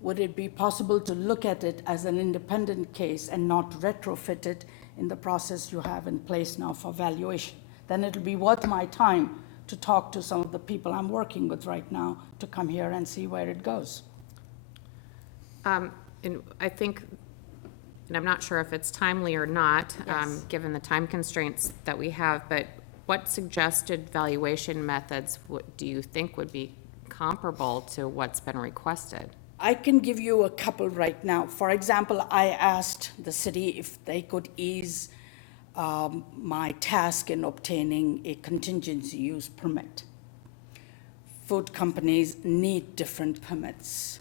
Would it be possible to look at it as an independent case and not retrofit it in the process you have in place now for valuation? Then it'll be worth my time to talk to some of the people I'm working with right now to come here and see where it goes. And I think, and I'm not sure if it's timely or not, Yes. given the time constraints that we have, but what suggested valuation methods do you think would be comparable to what's been requested? I can give you a couple right now. For example, I asked the city if they could ease my task in obtaining a contingency use permit. Food companies need different permits.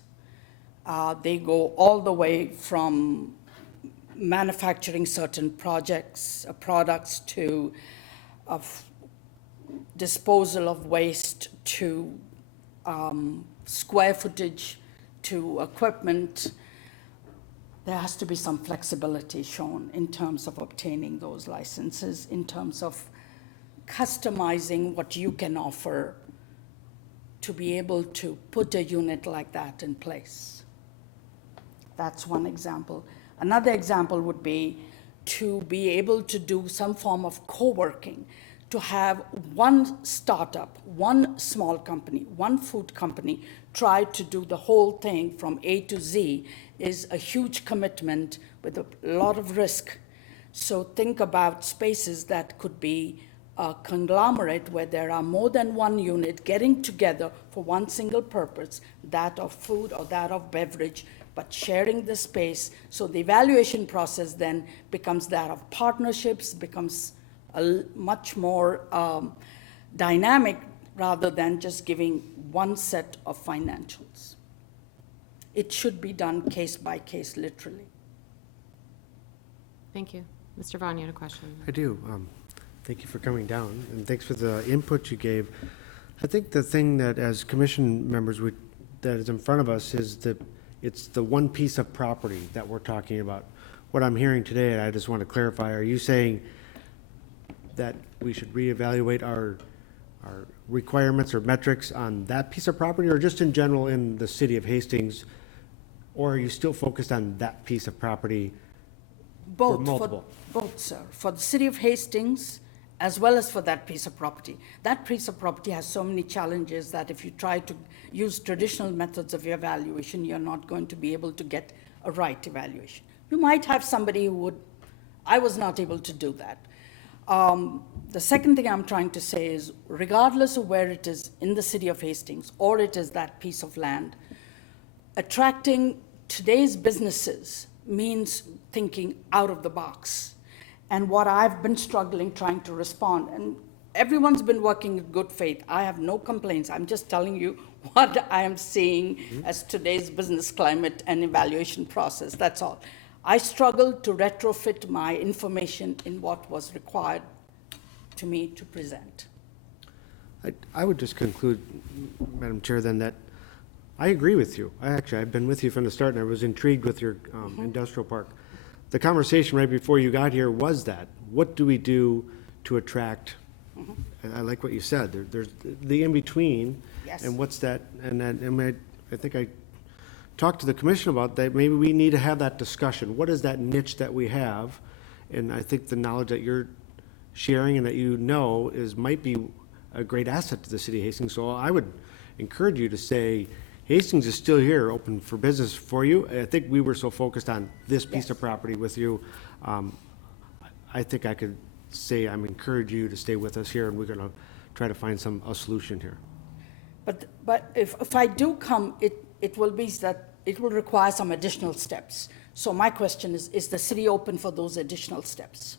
They go all the way from manufacturing certain products to disposal of waste to square footage to equipment. There has to be some flexibility shown in terms of obtaining those licenses, in terms of customizing what you can offer to be able to put a unit like that in place. That's one example. Another example would be to be able to do some form of co-working, to have one startup, one small company, one food company try to do the whole thing from A to Z is a huge commitment with a lot of risk. So think about spaces that could be a conglomerate where there are more than one unit getting together for one single purpose, that of food or that of beverage, but sharing the space. So the evaluation process then becomes that of partnerships, becomes much more dynamic rather than just giving one set of financials. It should be done case by case, literally. Thank you. Mr. Vaughn, you had a question? I do. Thank you for coming down, and thanks for the input you gave. I think the thing that, as commission members, that is in front of us is it's the one piece of property that we're talking about. What I'm hearing today, and I just want to clarify, are you saying that we should reevaluate our requirements or metrics on that piece of property, or just in general in the city of Hastings? Or are you still focused on that piece of property? Both, multiple. both, sir. For the city of Hastings, as well as for that piece of property. That piece of property has so many challenges that if you try to use traditional methods of evaluation, you're not going to be able to get a right evaluation. You might have somebody who would. I was not able to do that. The second thing I'm trying to say is, regardless of where it is in the city of Hastings, or it is that piece of land, attracting today's businesses means thinking out of the box. And what I've been struggling trying to respond, and everyone's been working in good faith. I have no complaints. I'm just telling you what I am seeing as today's business climate and evaluation process. That's all. I struggled to retrofit my information in what was required to me to present. I would just conclude, Madam Chair, then, that I agree with you. I've been with you from the start, and I was intrigued with your industrial park. the conversation right before you got here was that, what do we do to attract? And I like what you said, there's the in-between. Yes. And what's that, I think I talked to the commission about that, maybe we need to have that discussion. What is that niche that we have? And I think the knowledge that you're sharing and that you know might be a great asset to the city of Hastings. So I would encourage you to say, Hastings is still here, open for business for you. I think we were so focused on this piece of property with you. I think I could say I'm encourage you to stay with us here, and we're gonna try to find a solution here. But if I do come, it will be that it will require some additional steps. So my question is the city open for those additional steps?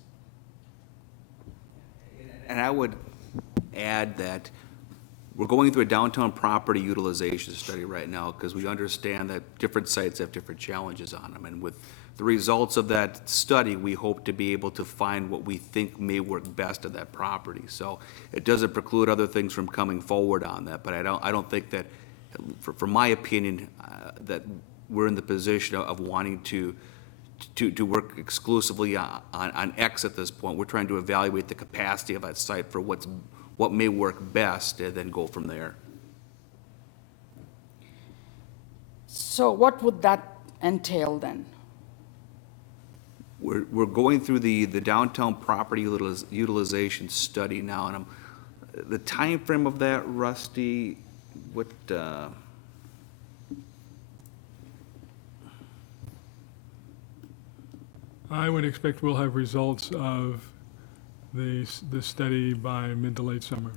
And I would add that we're going through a downtown property utilization study right now because we understand that different sites have different challenges on them. And with the results of that study, we hope to be able to find what we think may work best at that property. So it doesn't preclude other things from coming forward on that, but I don't think that, for my opinion, that we're in the position of wanting to work exclusively on X at this point. We're trying to evaluate the capacity of that site for what may work best and then go from there. So what would that entail then? We're going through the downtown property utilization study now, and the time frame of that, Rusty, what, I would expect we'll have results of the study by mid to late summer.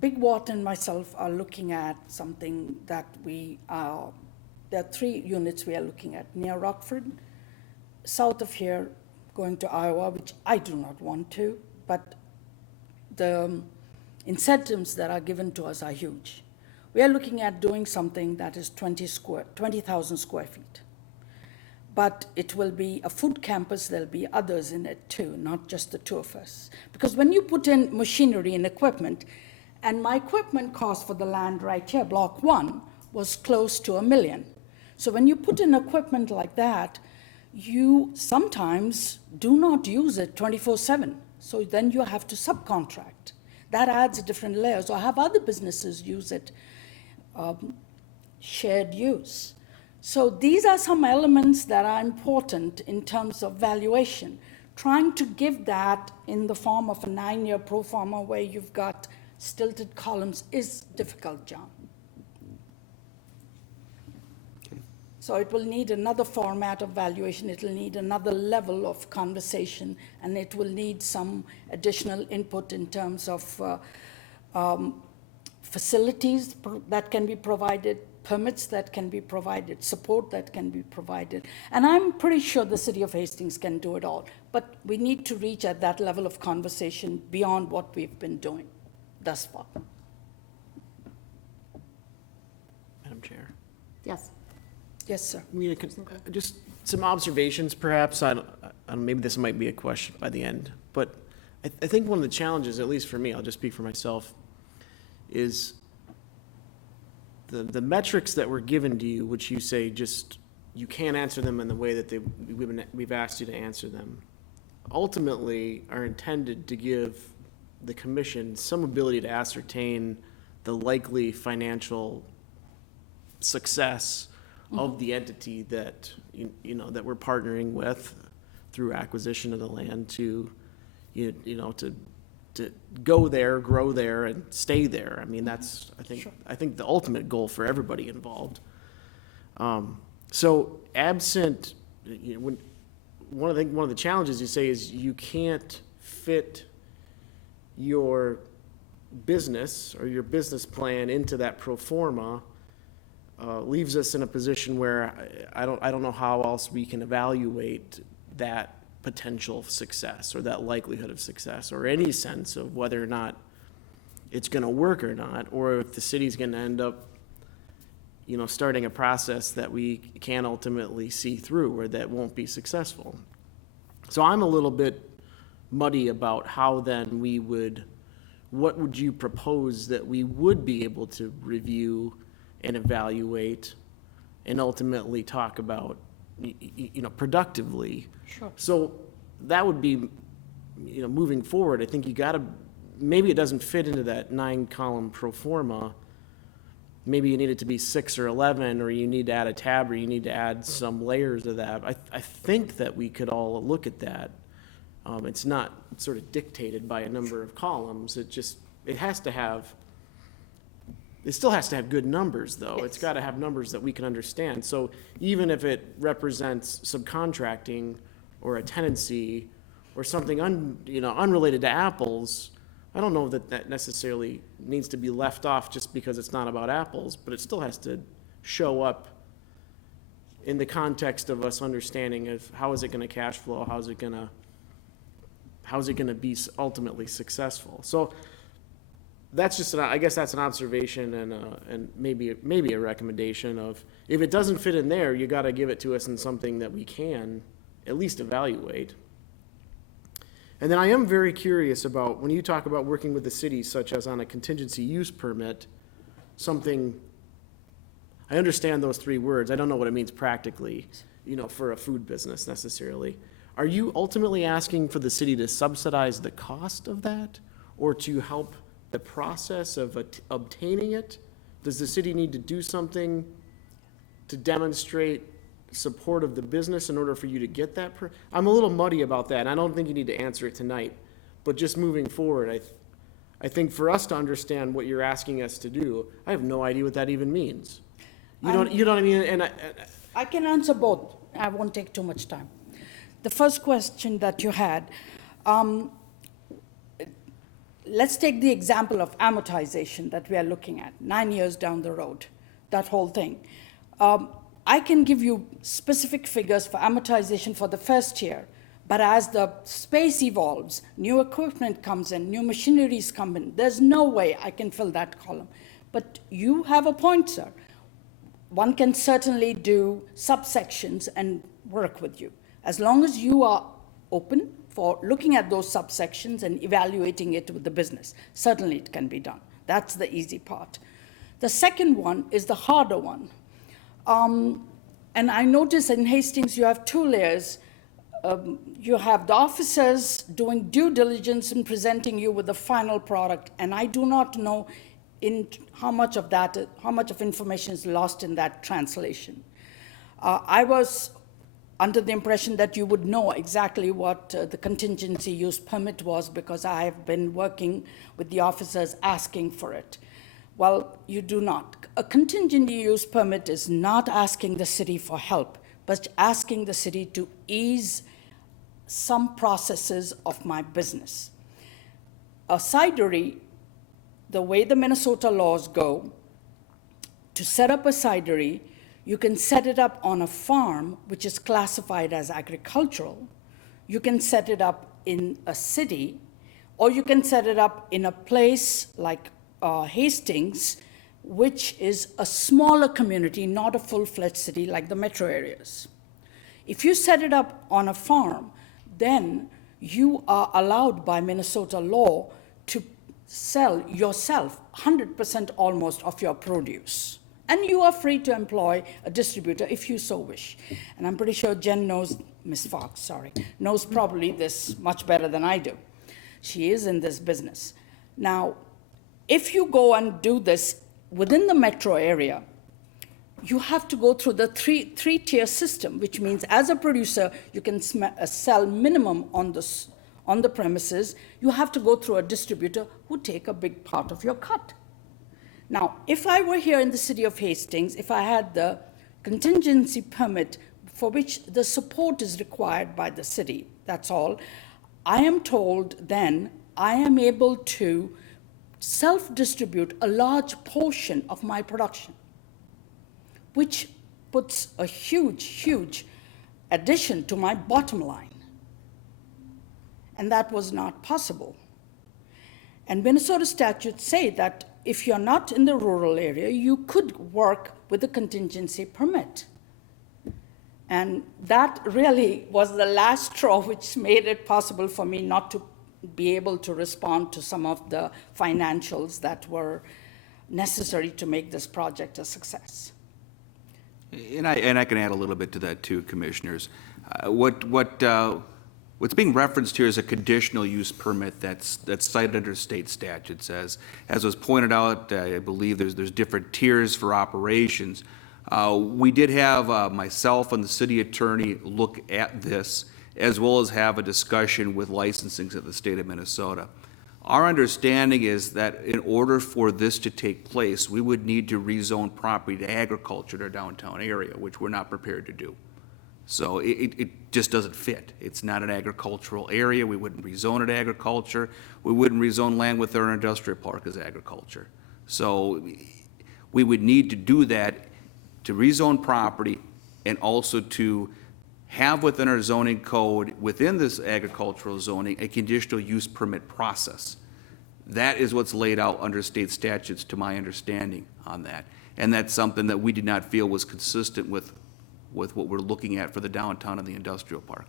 Big Watt and myself are looking at something that there are 3 units we are looking at near Rockford, south of here, going to Iowa, which I do not want to, but the incentives that are given to us are huge. We are looking at doing something that is 20,000 square feet. But it will be a food campus, there'll be others in it too, not just the 2 of us. Because when you put in machinery and equipment, and my equipment cost for the land right here, block 1, was close to $1 million. So when you put in equipment like that, you sometimes do not use it 24/7. So then you have to subcontract. That adds a different layers, or have other businesses use it, shared use. So these are some elements that are important in terms of valuation. Trying to give that in the form of a 9-year pro forma where you've got stilted columns is difficult, John. So it will need another format of valuation, it will need another level of conversation, and it will need some additional input in terms of facilities that can be provided, permits that can be provided, support that can be provided. And I'm pretty sure the city of Hastings can do it all, but we need to reach at that level of conversation beyond what we've been doing thus far. Madam Chair. Yes. Yes, sir. Just some observations, perhaps. I don't, maybe this might be a question by the end, but I think one of the challenges, at least for me, I'll just speak for myself, is the metrics that were given to you, which you say just you can't answer them in the way that we've asked you to answer them, ultimately are intended to give the commission some ability to ascertain the likely financial success of the entity that you know that we're partnering with through acquisition of the land to to go there, grow there, and stay there. I mean, that's I think the ultimate goal for everybody involved. So absent, one of the challenges you say is you can't fit your business or your business plan into that pro forma. Leaves us in a position where I don't know how else we can evaluate that potential success or that likelihood of success or any sense of whether or not it's going to work or not, or if the city's going to end up, starting a process that we can't ultimately see through or that won't be successful. So I'm a little bit muddy about how then what would you propose that we would be able to review and evaluate and ultimately talk about, productively. Sure. So that would be, moving forward, I think you gotta, maybe it doesn't fit into that 9-column pro forma. Maybe you need it to be 6 or 11, or you need to add a tab, or you need to add some layers of that. I think that we could all look at that. It's not sort of dictated by a number of columns. It still has to have good numbers, though. It's got to have numbers that we can understand. So even if it represents subcontracting or a tenancy or something unrelated to apples, I don't know that that necessarily needs to be left off just because it's not about apples, but it still has to show up in the context of us understanding of how is it going to cash flow, how is it going to be ultimately successful. So that's just, I guess that's an observation and maybe a recommendation of, if it doesn't fit in there, you got to give it to us in something that we can at least evaluate. And then I am very curious about, when you talk about working with the city, such as on a contingency use permit, something, I understand those 3 words, I don't know what it means practically, for a food business necessarily. Are you ultimately asking for the city to subsidize the cost of that, or to help the process of obtaining it? Does the city need to do something to demonstrate support of the business in order for you to get that? I'm a little muddy about that, and I don't think you need to answer it tonight, but just moving forward, I think for us to understand what you're asking us to do, I have no idea what that even means. You know what I mean? And I can answer both. I won't take too much time. The first question that you had, let's take the example of amortization that we are looking at, 9 years down the road, that whole thing. I can give you specific figures for amortization for the first year, but as the space evolves, new equipment comes in, new machineries come in, there's no way I can fill that column. But you have a point, sir. One can certainly do subsections and work with you. As long as you are open for looking at those subsections and evaluating it with the business, certainly it can be done. That's the easy part. The second one is the harder one. And I notice in Hastings you have 2 layers. You have the officers doing due diligence and presenting you with the final product, and I do not know how much of information is lost in that translation. I was under the impression that you would know exactly what the contingency use permit was, because I have been working with the officers asking for it. Well, you do not. A contingency use permit is not asking the city for help, but asking the city to ease some processes of my business. A cidery, the way the Minnesota laws go, to set up a cidery, you can set it up on a farm, which is classified as agricultural. You can set it up in a city, or you can set it up in a place like Hastings, which is a smaller community, not a full-fledged city like the metro areas. If you set it up on a farm, then you are allowed by Minnesota law to sell yourself 100% almost of your produce. And you are free to employ a distributor if you so wish. And I'm pretty sure Jen knows, Ms. Fox, sorry, knows probably this much better than I do. She is in this business. Now, if you go and do this within the metro area, you have to go through the three-tier system, which means as a producer, you can sell minimum on the premises. You have to go through a distributor who take a big part of your cut. Now, if I were here in the city of Hastings, if I had the contingency permit for which the support is required by the city, that's all, I am told then I am able to self-distribute a large portion of my production, which puts a huge, huge addition to my bottom line. And that was not possible. And Minnesota statutes say that if you're not in the rural area, you could work with a contingency permit. And that really was the last straw which made it possible for me not to be able to respond to some of the financials that were necessary to make this project a success. And I can add a little bit to that too, Commissioners. What's being referenced here is a conditional use permit that's cited under state statutes. As was pointed out, I believe there's different tiers for operations. We did have myself and the city attorney look at this, as well as have a discussion with licensing at the state of Minnesota. Our understanding is that in order for this to take place, we would need to rezone property to agriculture in our downtown area, which we're not prepared to do. So it just doesn't fit. It's not an agricultural area. We wouldn't rezone it agriculture. We wouldn't rezone land within our industrial park as agriculture. So we would need to do that to rezone property and also to have within our zoning code, within this agricultural zoning, a conditional use permit process. That is what's laid out under state statutes, to my understanding on that. And that's something that we did not feel was consistent with what we're looking at for the downtown and the industrial park.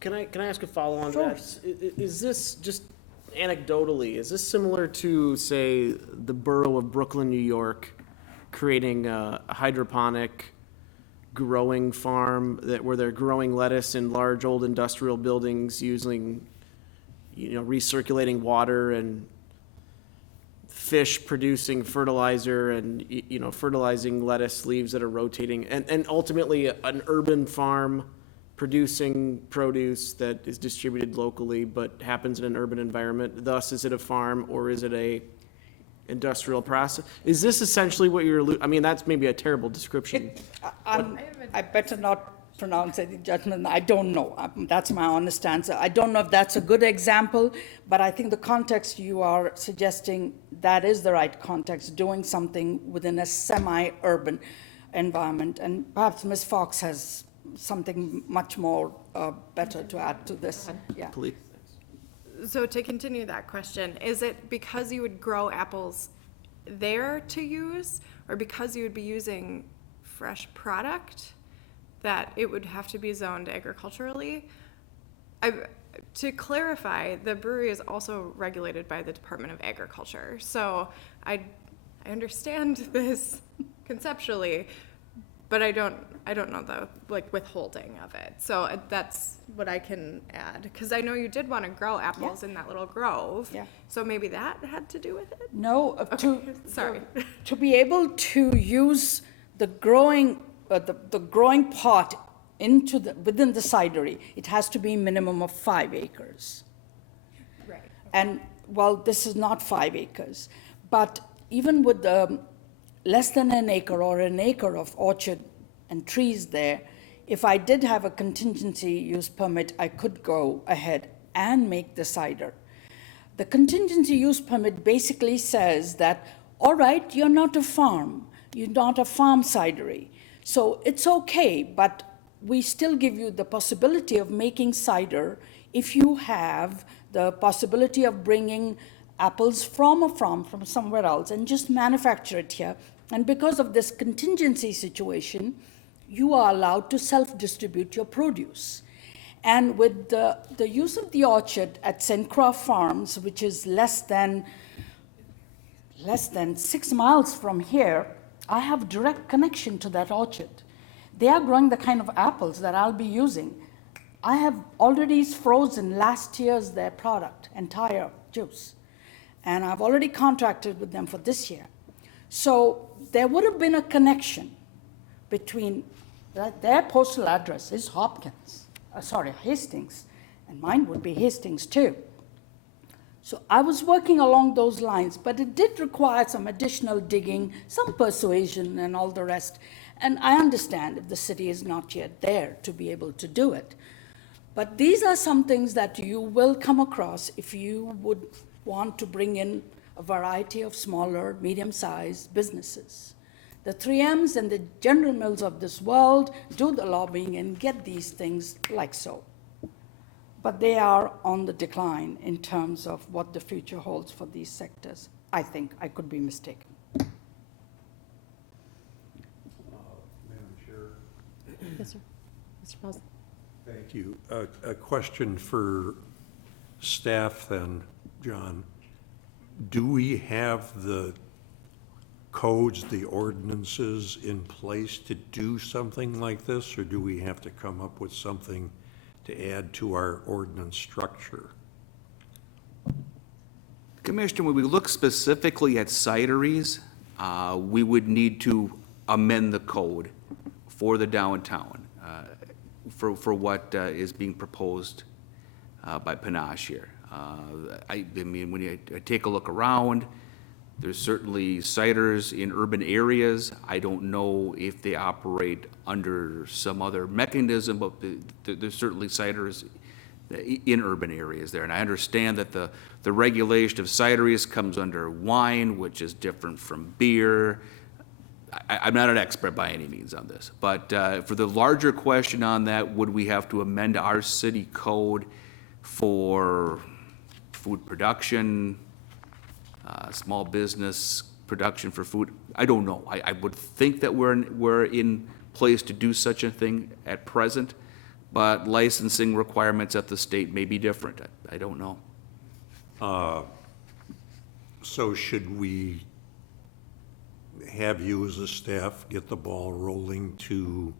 Can I ask a follow-on to Sure. that? Is this, just anecdotally, is this similar to, say, the borough of Brooklyn, New York, creating a hydroponic growing farm where they're growing lettuce in large old industrial buildings using, recirculating water and fish producing fertilizer and, fertilizing lettuce leaves that are rotating, and ultimately an urban farm producing produce that is distributed locally but happens in an urban environment. Thus, is it a farm or is it a industrial process? Is this essentially what you're, that's maybe a terrible description. I better not pronounce any judgment. I don't know. That's my honest answer. I don't know if that's a good example, but I think the context you are suggesting, that is the right context, doing something within a semi-urban environment. And perhaps Ms. Fox has something much more better to add to this. Yeah. Please. So to continue that question, is it because you would grow apples there to use, or because you would be using fresh product that it would have to be zoned agriculturally? To clarify, the brewery is also regulated by the Department of Agriculture. So I understand this conceptually, but I don't know the withholding of it. So that's what I can add, because I know you did want to grow apples in that little grove. Yeah. So maybe that had to do with it. No, Sorry. to be able to use the growing pot within the cidery, it has to be minimum of 5 acres. Right. And well, this is not 5 acres, but even with the less than an acre or an acre of orchard and trees there, if I did have a contingency use permit, I could go ahead and make the cider. The contingency use permit basically says that, all right, you're not a farm, you're not a farm cidery, so it's okay, but we still give you the possibility of making cider if you have the possibility of bringing apples from a farm from somewhere else and just manufacture it here. And because of this contingency situation, you are allowed to self-distribute your produce. And with the use of the orchard at St. Croix Farms, which is less than 6 miles from here, I have direct connection to that orchard. They are growing the kind of apples that I'll be using. I have already frozen last year's their product, entire juice. And I've already contracted with them for this year. So there would have been a connection between their postal address is Hastings, and mine would be Hastings too. So I was working along those lines, but it did require some additional digging, some persuasion and all the rest. And I understand if the city is not yet there to be able to do it. But these are some things that you will come across if you would want to bring in a variety of smaller, medium-sized businesses. The 3Ms and the General Mills of this world do the lobbying and get these things like so. But they are on the decline in terms of what the future holds for these sectors. I think I could be mistaken. Madam Chair, Yes, sir. Mr. Paulson. thank you. A question for staff then, John. Do we have the codes, the ordinances in place to do something like this, or do we have to come up with something to add to our ordinance structure? Commissioner, when we look specifically at cideries, we would need to amend the code for the downtown, for what is being proposed by Panache here. I mean, when I take a look around, there's certainly ciders in urban areas. I don't know if they operate under some other mechanism, but there's certainly ciders in urban areas there. And I understand that the regulation of cideries comes under wine, which is different from beer. I'm not an expert by any means on this, but for the larger question on that, would we have to amend our city code for food production, small business production for food? I don't know. I would think that we're in place to do such a thing at present, but licensing requirements at the state may be different. I don't know. So should we have you as a staff get the ball rolling to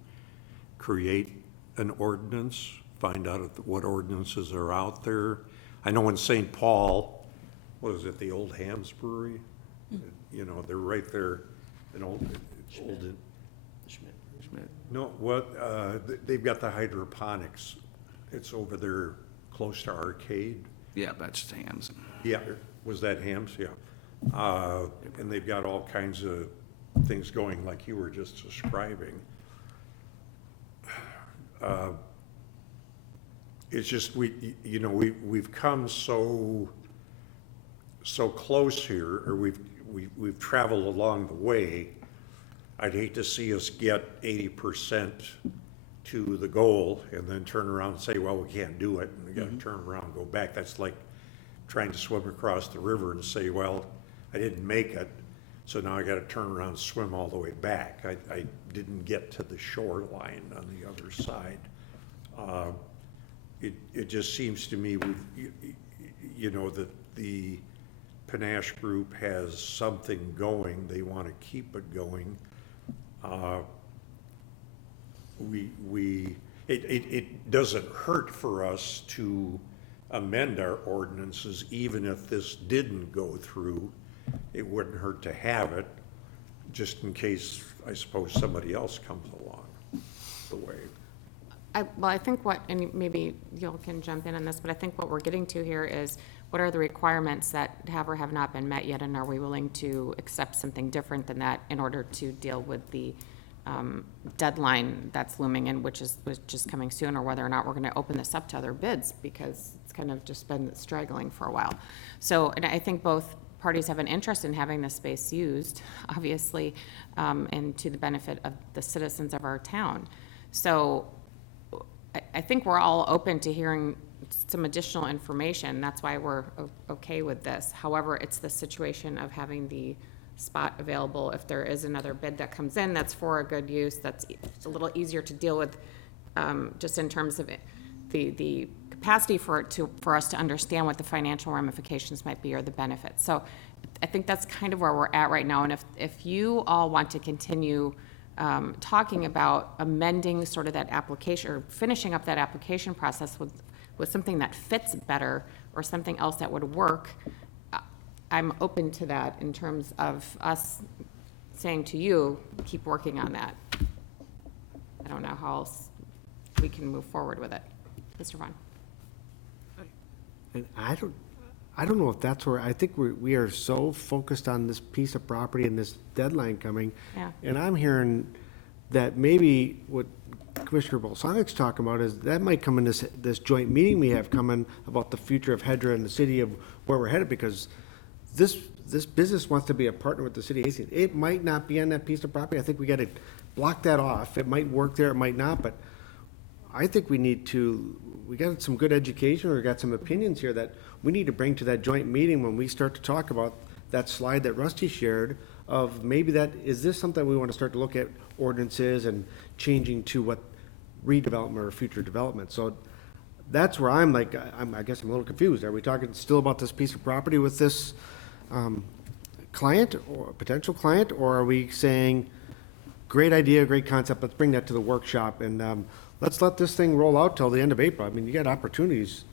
create an ordinance, find out what ordinances are out there? I know in St. Paul, what is it, the Old Hams Brewery? You know, they're right there, no, they've got the hydroponics. It's over there close to Arcade. Yeah, that's Hams. Yeah, was that Hams? Yeah. And they've got all kinds of things going like you were just describing. It's just, we've come so close here, or we've traveled along the way. I'd hate to see us get 80% to the goal and then turn around and say, well, we can't do it, and we gotta turn around and go back. That's like trying to swim across the river and say, well, I didn't make it, so now I gotta turn around and swim all the way back. I didn't get to the shoreline on the other side. It just seems to me that the Panache Group has something going, they wanna keep it going. It doesn't hurt for us to amend our ordinances, even if this didn't go through. It wouldn't hurt to have it, just in case, I suppose, somebody else comes along the way. Well, I think and maybe y'all can jump in on this, but I think what we're getting to here is, what are the requirements that have or have not been met yet, and are we willing to accept something different than that in order to deal with the deadline that's looming and which is coming soon, or whether or not we're going to open this up to other bids, because it's kind of just been straggling for a while. So, and I think both parties have an interest in having this space used, obviously, and to the benefit of the citizens of our town. So I think we're all open to hearing some additional information. That's why we're okay with this. However, it's the situation of having the spot available if there is another bid that comes in that's for a good use, that's a little easier to deal with, just in terms of the capacity for us to understand what the financial ramifications might be or the benefits. So I think that's kind of where we're at right now. And if you all want to continue talking about amending sort of that application, or finishing up that application process with something that fits better, or something else that would work, I'm open to that in terms of us saying to you, keep working on that. I don't know how else we can move forward with it. Mr. Vaughn. And I don't know if that's where, I think we are so focused on this piece of property and this deadline coming. Yeah. And I'm hearing that maybe what Commissioner Bolsonic's talking about is that might come in this joint meeting we have coming about the future of HEDRA and the city, of where we're headed, because this business wants to be a partner with the city of Hastings. It might not be on that piece of property. I think we got to block that off. It might work there, it might not, but I think we got some good education, or we got some opinions here that we need to bring to that joint meeting when we start to talk about that slide that Rusty shared of maybe is this something we want to start to look at ordinances and changing to what redevelopment or future development. So that's where I guess I'm a little confused. Are we talking still about this piece of property with this client or a potential client, or are we saying, great idea, great concept, let's bring that to the workshop and let's let this thing roll out till the end of April? I mean, you got opportunities.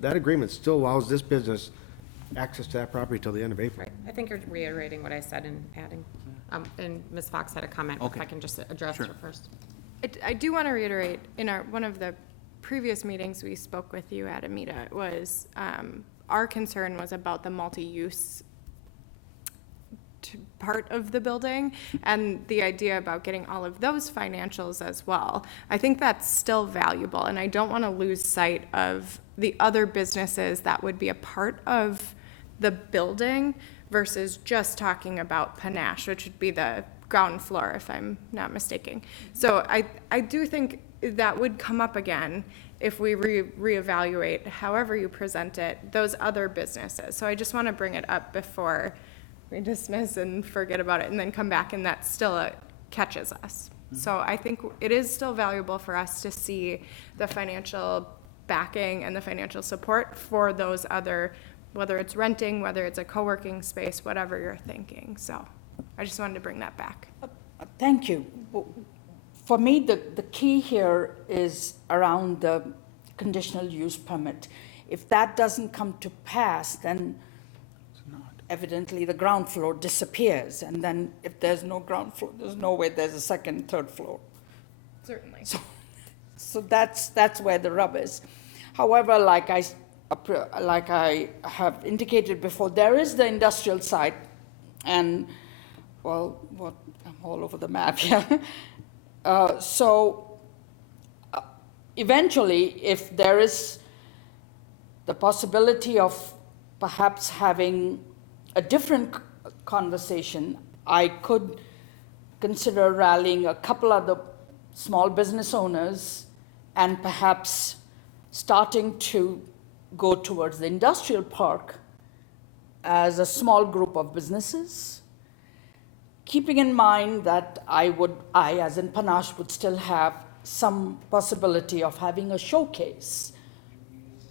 That agreement still allows this business access to that property till the end of April. Right, I think you're reiterating what I said and adding. And Ms. Fox had a comment, if Okay. I can just address her first. I do want to reiterate, in one of the previous meetings we spoke with you at Amita, was our concern was about the multi-use part of the building and the idea about getting all of those financials as well. I think that's still valuable, and I don't want to lose sight of the other businesses that would be a part of the building versus just talking about Panache, which would be the ground floor, if I'm not mistaken. So I do think that would come up again if we reevaluate however you present it, those other businesses. So I just want to bring it up before we dismiss and forget about it and then come back and that still catches us. So I think it is still valuable for us to see the financial backing and the financial support for those other, whether it's renting, whether it's a co-working space, whatever you're thinking. So I just wanted to bring that back. Thank you. For me, the key here is around the conditional use permit. If that doesn't come to pass, then evidently the ground floor disappears. And then if there's no ground floor, there's no way there's a second, third floor. Certainly. So that's where the rub is. However, like I have indicated before, there is the industrial site, and well, I'm all over the map here. Eventually, if there is the possibility of perhaps having a different conversation, I could consider rallying a couple other small business owners and perhaps starting to go towards the industrial park as a small group of businesses, keeping in mind that I, as in Panache, would still have some possibility of having a showcase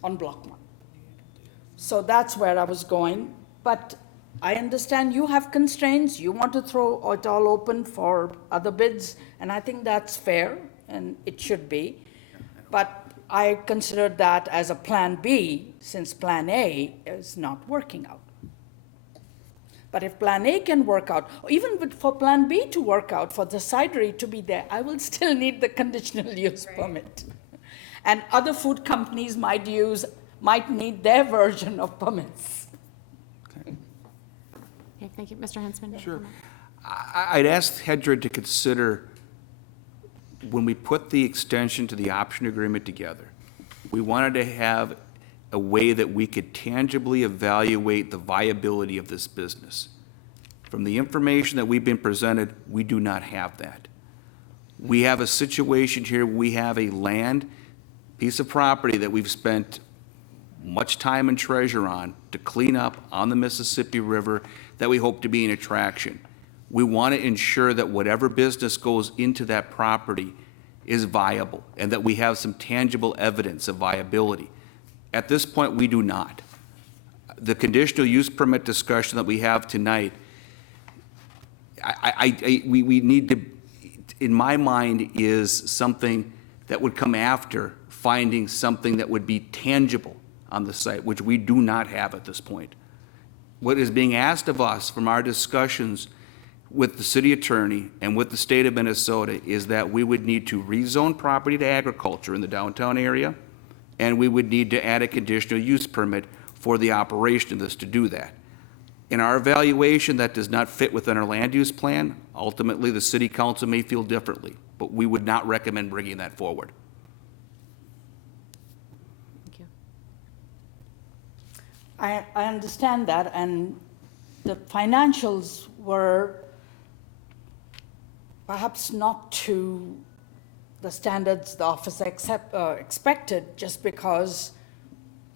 on Block 1. So that's where I was going. But I understand you have constraints. You want to throw it all open for other bids, and I think that's fair, and it should be. But I consider that as a plan B, since plan A is not working out. But if plan A can work out, or even for plan B to work out, for the cidery to be there, I will still need the conditional use permit. And other food companies might need their version of permits. Okay, thank you. Mr. Hensman? Sure. I'd ask HEDRA to consider, when we put the extension to the option agreement together, we wanted to have a way that we could tangibly evaluate the viability of this business. From the information that we've been presented, we do not have that. We have a situation here, we have a land, piece of property that we've spent much time and treasure on to clean up on the Mississippi River that we hope to be an attraction. We want to ensure that whatever business goes into that property is viable and that we have some tangible evidence of viability. At this point, we do not. The conditional use permit discussion that we have tonight, we need to, in my mind, is something that would come after finding something that would be tangible on the site, which we do not have at this point. What is being asked of us from our discussions with the city attorney and with the state of Minnesota is that we would need to rezone property to agriculture in the downtown area, and we would need to add a conditional use permit for the operation of this to do that. In our evaluation, that does not fit within our land use plan. Ultimately, the city council may feel differently, but we would not recommend bringing that forward. Thank you. I understand that, and the financials were perhaps not to the standards the office expected, just because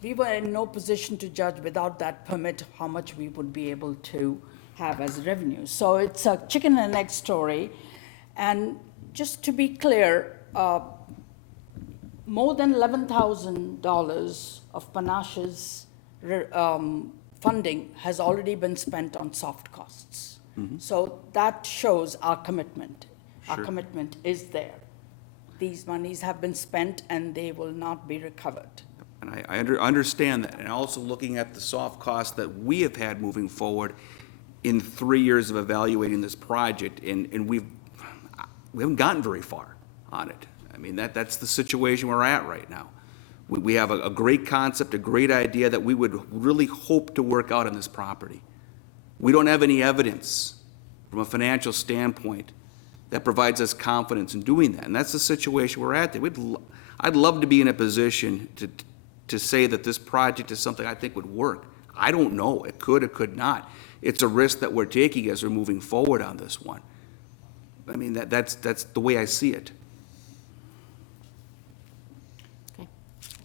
we were in no position to judge without that permit how much we would be able to have as revenue. So it's a chicken and egg story. And just to be clear, more than $11,000 of Panache's funding has already been spent on soft costs. So that shows our commitment. Our Sure. commitment is there. These monies have been spent and they will not be recovered. And I understand that, and also looking at the soft costs that we have had moving forward in 3 years of evaluating this project, and we haven't gotten very far on it. I mean, that's the situation we're at right now. We have a great concept, a great idea that we would really hope to work out on this property. We don't have any evidence from a financial standpoint that provides us confidence in doing that, and that's the situation we're at. I'd love to be in a position to say that this project is something I think would work. I don't know. It could not. It's a risk that we're taking as we're moving forward on this one. I mean, that's the way I see it. Okay.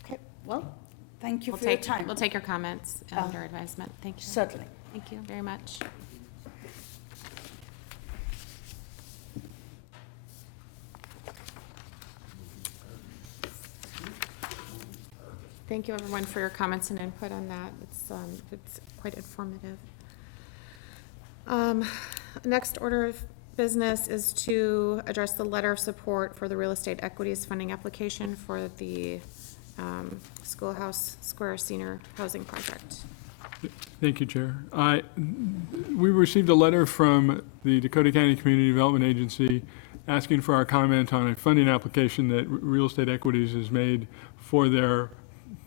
Okay, well, thank you We'll for your take, time. we'll take your comments under advisement. Thank you. Certainly. Thank you very much. Thank you, everyone, for your comments and input on that. It's quite informative. Next order of business is to address the letter of support for the real estate equities funding application for the Schoolhouse Square Senior Housing Project. Thank you, Chair. We received a letter from the Dakota County Community Development Agency asking for our comment on a funding application that Real Estate Equities has made for their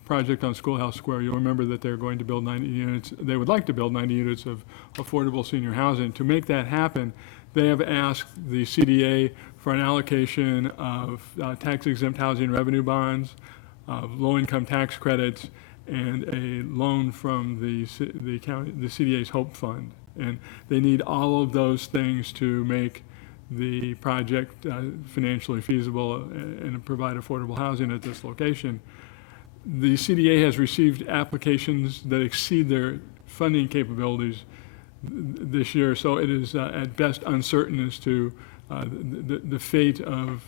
project on Schoolhouse Square. You'll remember that they're going to build 90 units. They would like to build 90 units of affordable senior housing. To make that happen, they have asked the CDA for an allocation of tax-exempt housing revenue bonds, of low-income tax credits, and a loan from the CDA's Hope Fund. And they need all of those things to make the project financially feasible and provide affordable housing at this location. The CDA has received applications that exceed their funding capabilities this year, so it is at best uncertain as to the fate of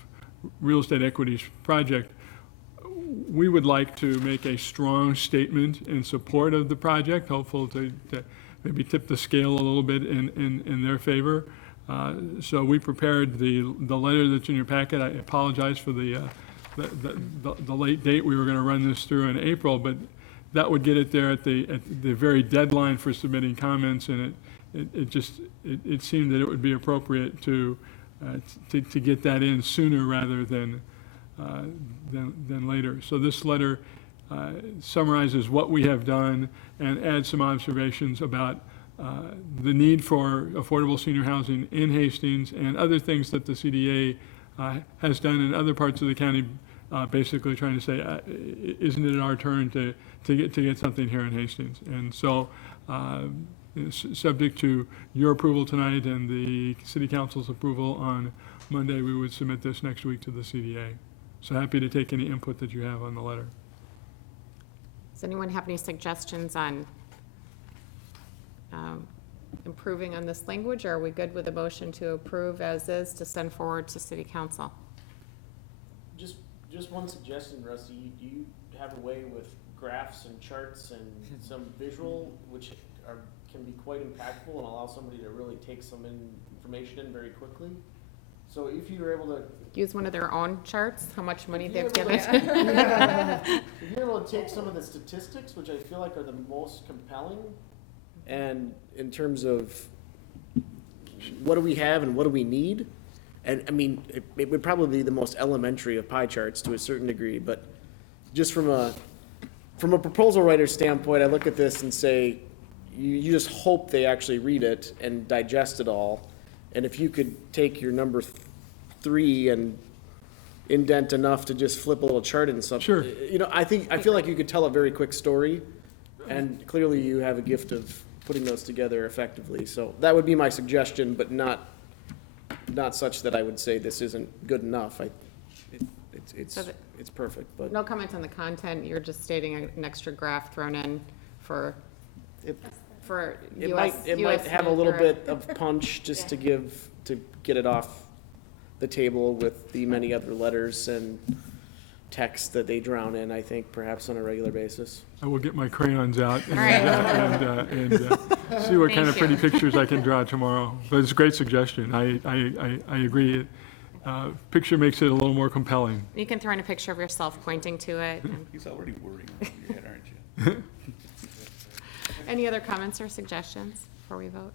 Real Estate Equities project. We would like to make a strong statement in support of the project, hopeful to maybe tip the scale a little bit in their favor. So we prepared the letter that's in your packet. I apologize for the late date. We were going to run this through in April, but that would get it there at the very deadline for submitting comments, and it seemed that it would be appropriate to get that in sooner rather than later. So this letter summarizes what we have done and adds some observations about the need for affordable senior housing in Hastings and other things that the CDA has done in other parts of the county, basically trying to say, isn't it our turn to get something here in Hastings? And so, subject to your approval tonight and the City Council's approval on Monday, we would submit this next week to the CDA. So happy to take any input that you have on the letter. Does anyone have any suggestions on improving on this language, or are we good with a motion to approve as is to send forward to City Council? Just one suggestion, Rusty. Do you have a way with graphs and charts and some visual, which can be quite impactful and allow somebody to really take some information in very quickly? So if you're able to Use one of their own charts, how much money If they've you're given? if you're able to take some of the statistics, which I feel like are the most compelling, and in terms of what do we have and what do we need? And I mean, it would probably be the most elementary of pie charts to a certain degree, but just from a proposal writer's standpoint, I look at this and say, you just hope they actually read it and digest it all. And if you could take your number 3 and indent enough to just flip a little chart in something. Sure. You know, I feel like you could tell a very quick story, and clearly you have a gift of putting those together effectively. So that would be my suggestion, but not such that I would say this isn't good enough. It's perfect, but. No comment on the content, you're just stating an extra graph thrown in for It US. might have a little bit of punch just to get it off the table with the many other letters and text that they drown in, I think, perhaps on a regular basis. I will get my crayons out and, All right. see what kind of Thank pretty you. pictures I can draw tomorrow. But it's a great suggestion. I agree. Picture makes it a little more compelling. You can throw in a picture of yourself pointing to it. and- He's already worrying about your head, aren't you? Any other comments or suggestions before we vote?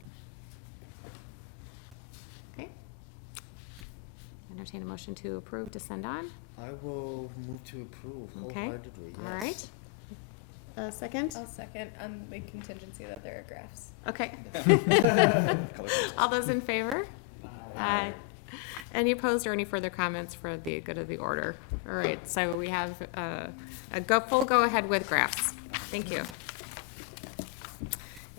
Okay. Entertain a motion to approve to send on. I will move to approve Okay. wholeheartedly, yes. All right. A second? I'll second on the contingency that there are graphs. Okay. All those in favor? Aye. Any opposed or any further comments for the good of the order? All right, so we have full go-ahead with graphs. Thank you.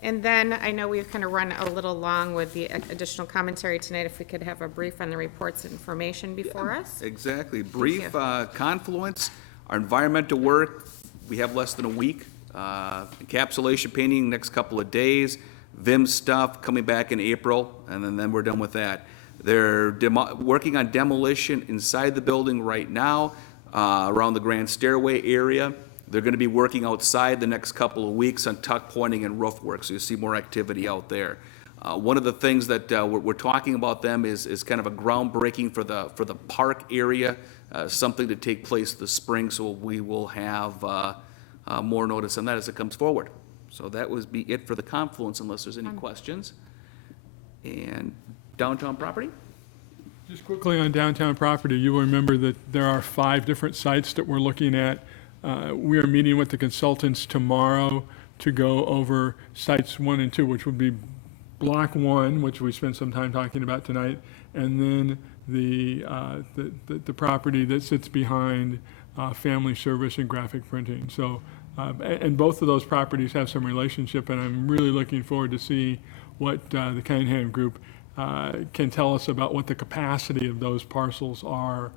And then I know we've kind of run a little long with the additional commentary tonight. If we could have a brief on the reports and information before us? Exactly. Brief you. confluence, our environmental work, we have less than a week. Encapsulation painting next couple of days. VIM stuff coming back in April, and then we're done with that. They're working on demolition inside the building right now, around the grand stairway area. They're gonna be working outside the next couple of weeks on tuck pointing and roof work, so you'll see more activity out there. One of the things that we're talking about them is kind of a groundbreaking for the park area, something to take place this spring, so we will have more notice on that as it comes forward. So that would be it for the confluence, unless there's any questions. And downtown property? Just quickly on downtown property, you will remember that there are 5 different sites that we're looking at. We are meeting with the consultants tomorrow to go over sites 1 and 2, which would be block 1, which we spent some time talking about tonight, and then the property that sits behind family service and graphic printing. So, and both of those properties have some relationship, and I'm really looking forward to see what the Cunningham Group can tell us about what the capacity of those parcels are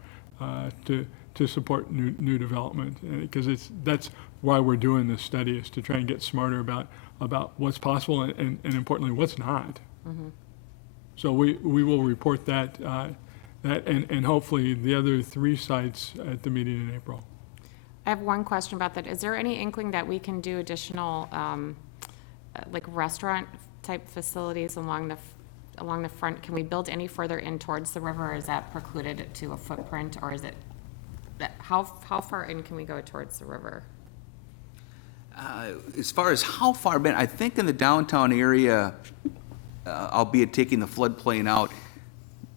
to support new development. Because that's why we're doing this study, is to try and get smarter about what's possible and importantly, what's not. So we will report that and hopefully the other 3 sites at the meeting in April. I have one question about that. Is there any inkling that we can do additional, like restaurant-type facilities along the front? Can we build any further in towards the river, or is that precluded to a footprint, or is it, how far in can we go towards the river? As far as how far, Ben, I think in the downtown area, albeit taking the floodplain out,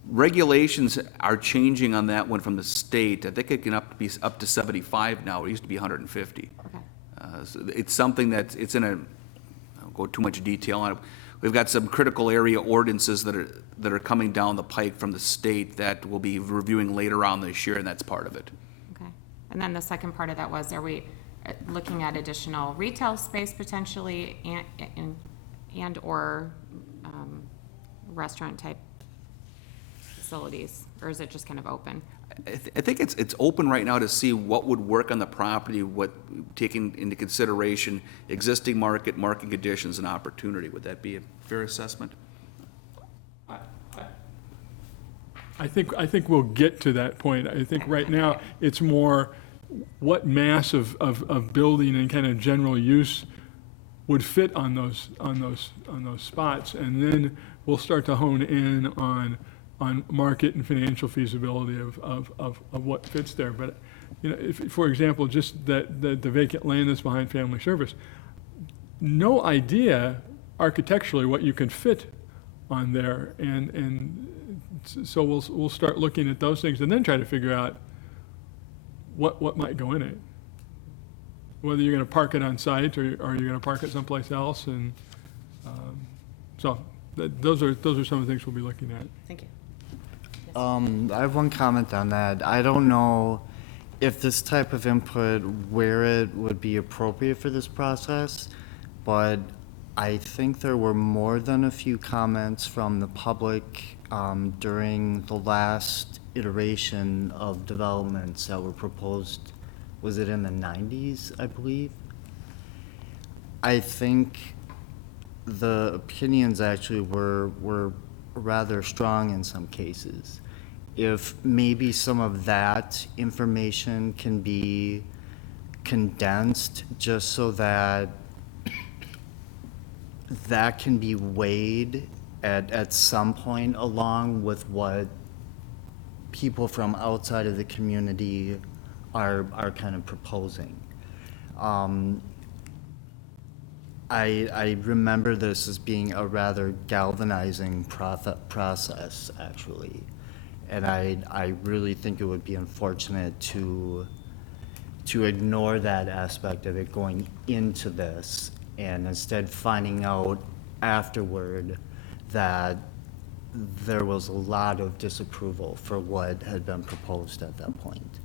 regulations are changing on that one from the state. I think it can be up to 75 now. It used to be 150. Okay. So it's something that's, it's in a, I won't go too much detail on it. We've got some critical area ordinances that are coming down the pike from the state that we'll be reviewing later on this year, and that's part of it. Okay. And then the second part of that was, are we looking at additional retail space potentially and/or restaurant-type facilities, or is it just kind of open? I think it's open right now to see what would work on the property, what, taking into consideration existing market conditions and opportunity. Would that be a fair assessment? I think we'll get to that point. I think right now, it's more what mass of building and kind of general use would fit on those spots, and then we'll start to hone in on market and financial feasibility of what fits there. But, you know, if, for example, just the vacant land that's behind family service, no idea architecturally what you can fit on there, and so we'll start looking at those things and then try to figure out what might go in it. Whether you're going to park it on site or you're going to park it someplace else, and so those are some of the things we'll be looking at. Thank you. I have one comment on that. I don't know if this type of input, where it would be appropriate for this process, but I think there were more than a few comments from the public during the last iteration of developments that were proposed. Was it in the 90s, I believe? I think the opinions actually were rather strong in some cases. if maybe some of that information can be condensed, just so that that can be weighed at some point along with what people from outside of the community are kind of proposing. I remember this as being a rather galvanizing process, actually. And I really think it would be unfortunate to ignore that aspect of it going into this, and instead finding out afterward that there was a lot of disapproval for what had been proposed at that point.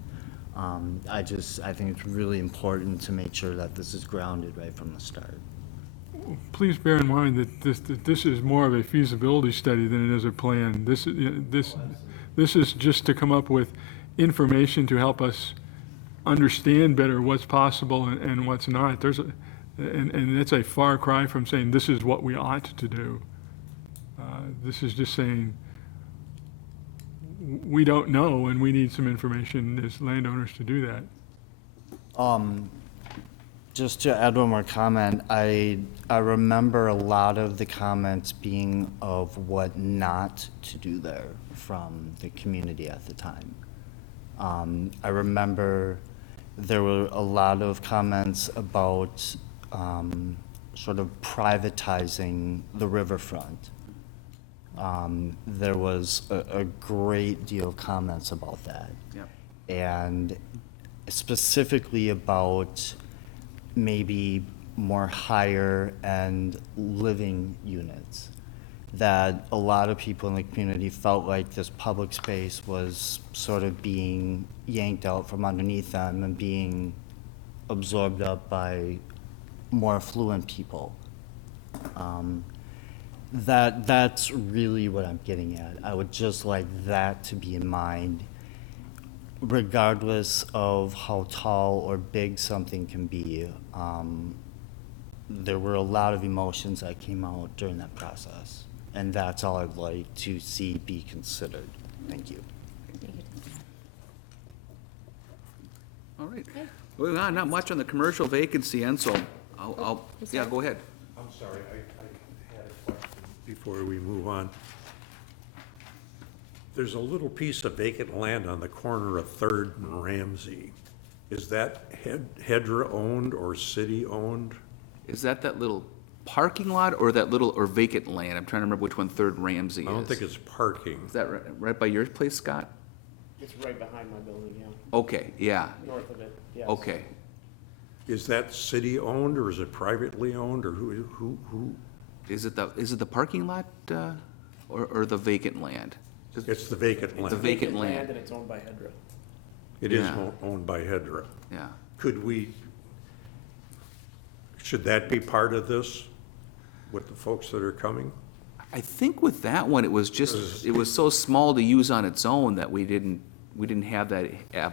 I think it's really important to make sure that this is grounded right from the start. Please bear in mind that this is more of a feasibility study than it is a plan. This is just to come up with information to help us understand better what's possible and what's not. And that's a far cry from saying this is what we ought to do. This is just saying we don't know, and we need some information as landowners to do that. Just to add one more comment, I remember a lot of the comments being of what not to do there from the community at the time. I remember there were a lot of comments about sort of privatizing the riverfront. There was a great deal of comments about that. Yep. And specifically about maybe more higher end living units, that a lot of people in the community felt like this public space was sort of being yanked out from underneath them and being absorbed up by more affluent people. That's really what I'm getting at. I would just like that to be in mind, regardless of how tall or big something can be. There were a lot of emotions that came out during that process, and that's all I'd like to see be considered. Thank you. All right. Moving on, not much on the commercial vacancy end, so yeah, go ahead. I'm sorry, I had a question before we move on. There's a little piece of vacant land on the corner of Third and Ramsey. Is that HEDRA owned or city owned? Is that little parking lot or or vacant land? I'm trying to remember which one Third Ramsey is. I don't think it's parking. Is that right by your place, Scott? It's right behind my building, yeah, Okay, yeah, north of it, yes. okay. Is that city owned or is it privately owned, or who? Is it the parking lot, or the vacant land? It's the vacant land. The vacant land. And it's owned by HEDRA. It is Yeah. owned by HEDRA. Yeah. Should that be part of this with the folks that are coming? I think with that one, it was so small to use on its own that we didn't have that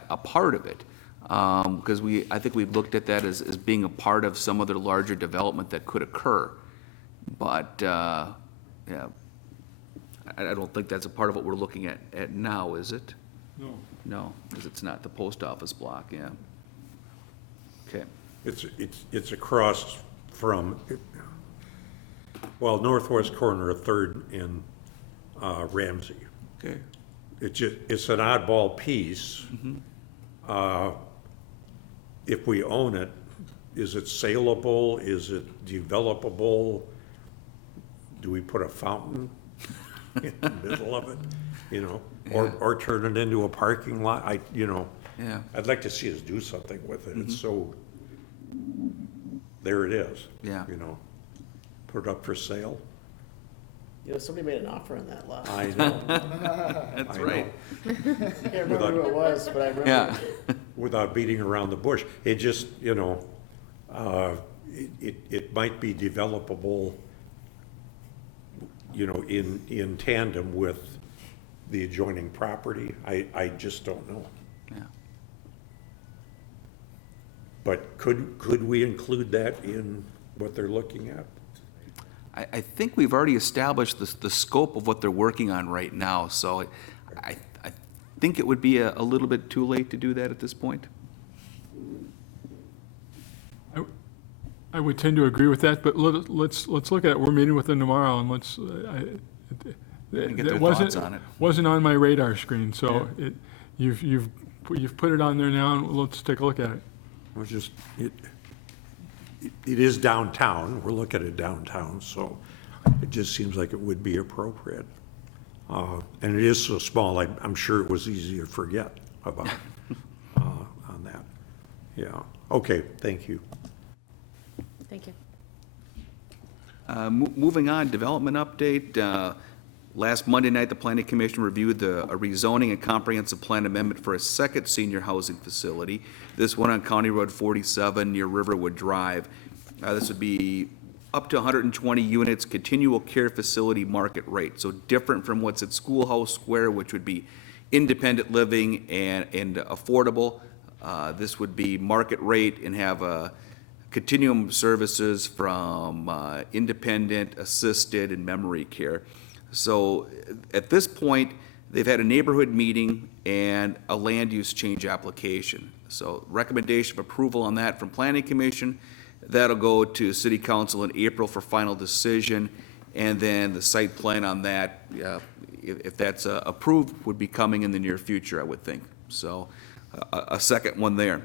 a part of it. Because I think we looked at that as being a part of some other larger development that could occur. But, yeah, I don't think that's a part of what we're looking at now, is it? No. No, because it's not the post office block, yeah. Okay. It's across from, northwest corner of Third and Ramsey. Okay. It's an oddball piece. If we own it, is it saleable? Is it developable? Do we put a fountain in the middle of it, or turn it into a parking lot? Yeah. I'd like to see us do something with it. It's so, there it is. Yeah. Put it up for sale. Somebody made an offer on that lot. I know. That's right. I can't remember who it was, but I remember. Yeah. Without beating around the bush. It just, it might be developable, in tandem with the adjoining property. I just don't know. Yeah. But could we include that in what they're looking at? I think we've already established the scope of what they're working on right now, so I think it would be a little bit too late to do that at this point? I would tend to agree with that, but let's look at it. We're meeting with them tomorrow, and let's, And get their that thoughts on it. wasn't on my radar screen, so you've put it on there now, and let's take a look at it. It was just, it is downtown, we're looking at downtown, so it just seems like it would be appropriate. And it is so small, I'm sure it was easy to forget about, on that. Yeah, okay, thank you. Thank you. Moving on, development update. Last Monday night, the Planning Commission reviewed a rezoning and comprehensive plan amendment for a second senior housing facility. This one on County Road 47 near Riverwood Drive. This would be up to 120 units, continual care facility market rate. So different from what's at Schoolhouse Square, which would be independent living and affordable. This would be market rate and have a continuum of services from independent, assisted, and memory care. So at this point, they've had a neighborhood meeting and a land use change application. So recommendation of approval on that from Planning Commission. That'll go to City Council in April for final decision. And then the site plan on that, if that's approved, would be coming in the near future, I would think. So a second one there.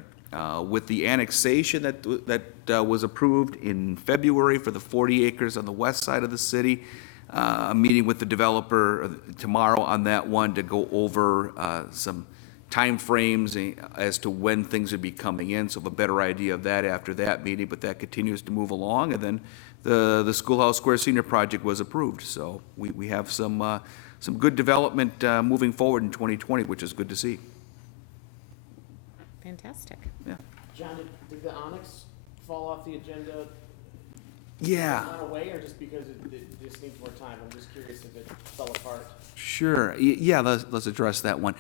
With the annexation that was approved in February for the 40 acres on the west side of the city, a meeting with the developer tomorrow on that one to go over some timeframes as to when things would be coming in, so have a better idea of that after that meeting, but that continues to move along. And then the Schoolhouse Square Senior Project was approved, so we have some good development moving forward in 2020, which is good to see. Fantastic. Yeah. John, did the Onyx fall off the agenda Yeah. right away, or just because it just needs more time? I'm just curious if it fell apart. Sure. Yeah, let's address that one.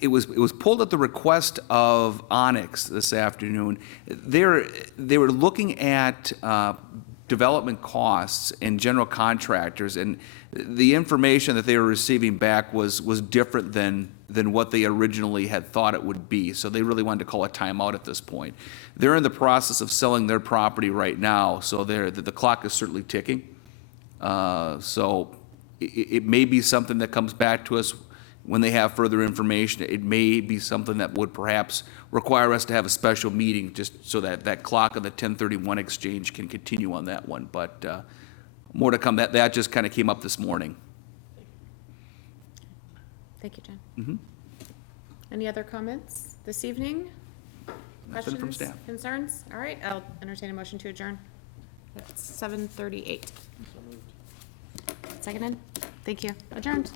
It was pulled at the request of Onyx this afternoon. They were looking at development costs and general contractors, and the information that they were receiving back was different than what they originally had thought it would be. So they really wanted to call a timeout at this point. They're in the process of selling their property right now, so the clock is certainly ticking. So it may be something that comes back to us when they have further information. It may be something that would perhaps require us to have a special meeting just so that clock on the 1031 exchange can continue on that one. But more to come. That just kind of came up this morning. Thank you, Jen. Any other comments this evening? Nothing from Questions, staff. concerns? All right, I'll entertain a motion to adjourn. It's 7:38. Seconded? Thank you. Adjourned.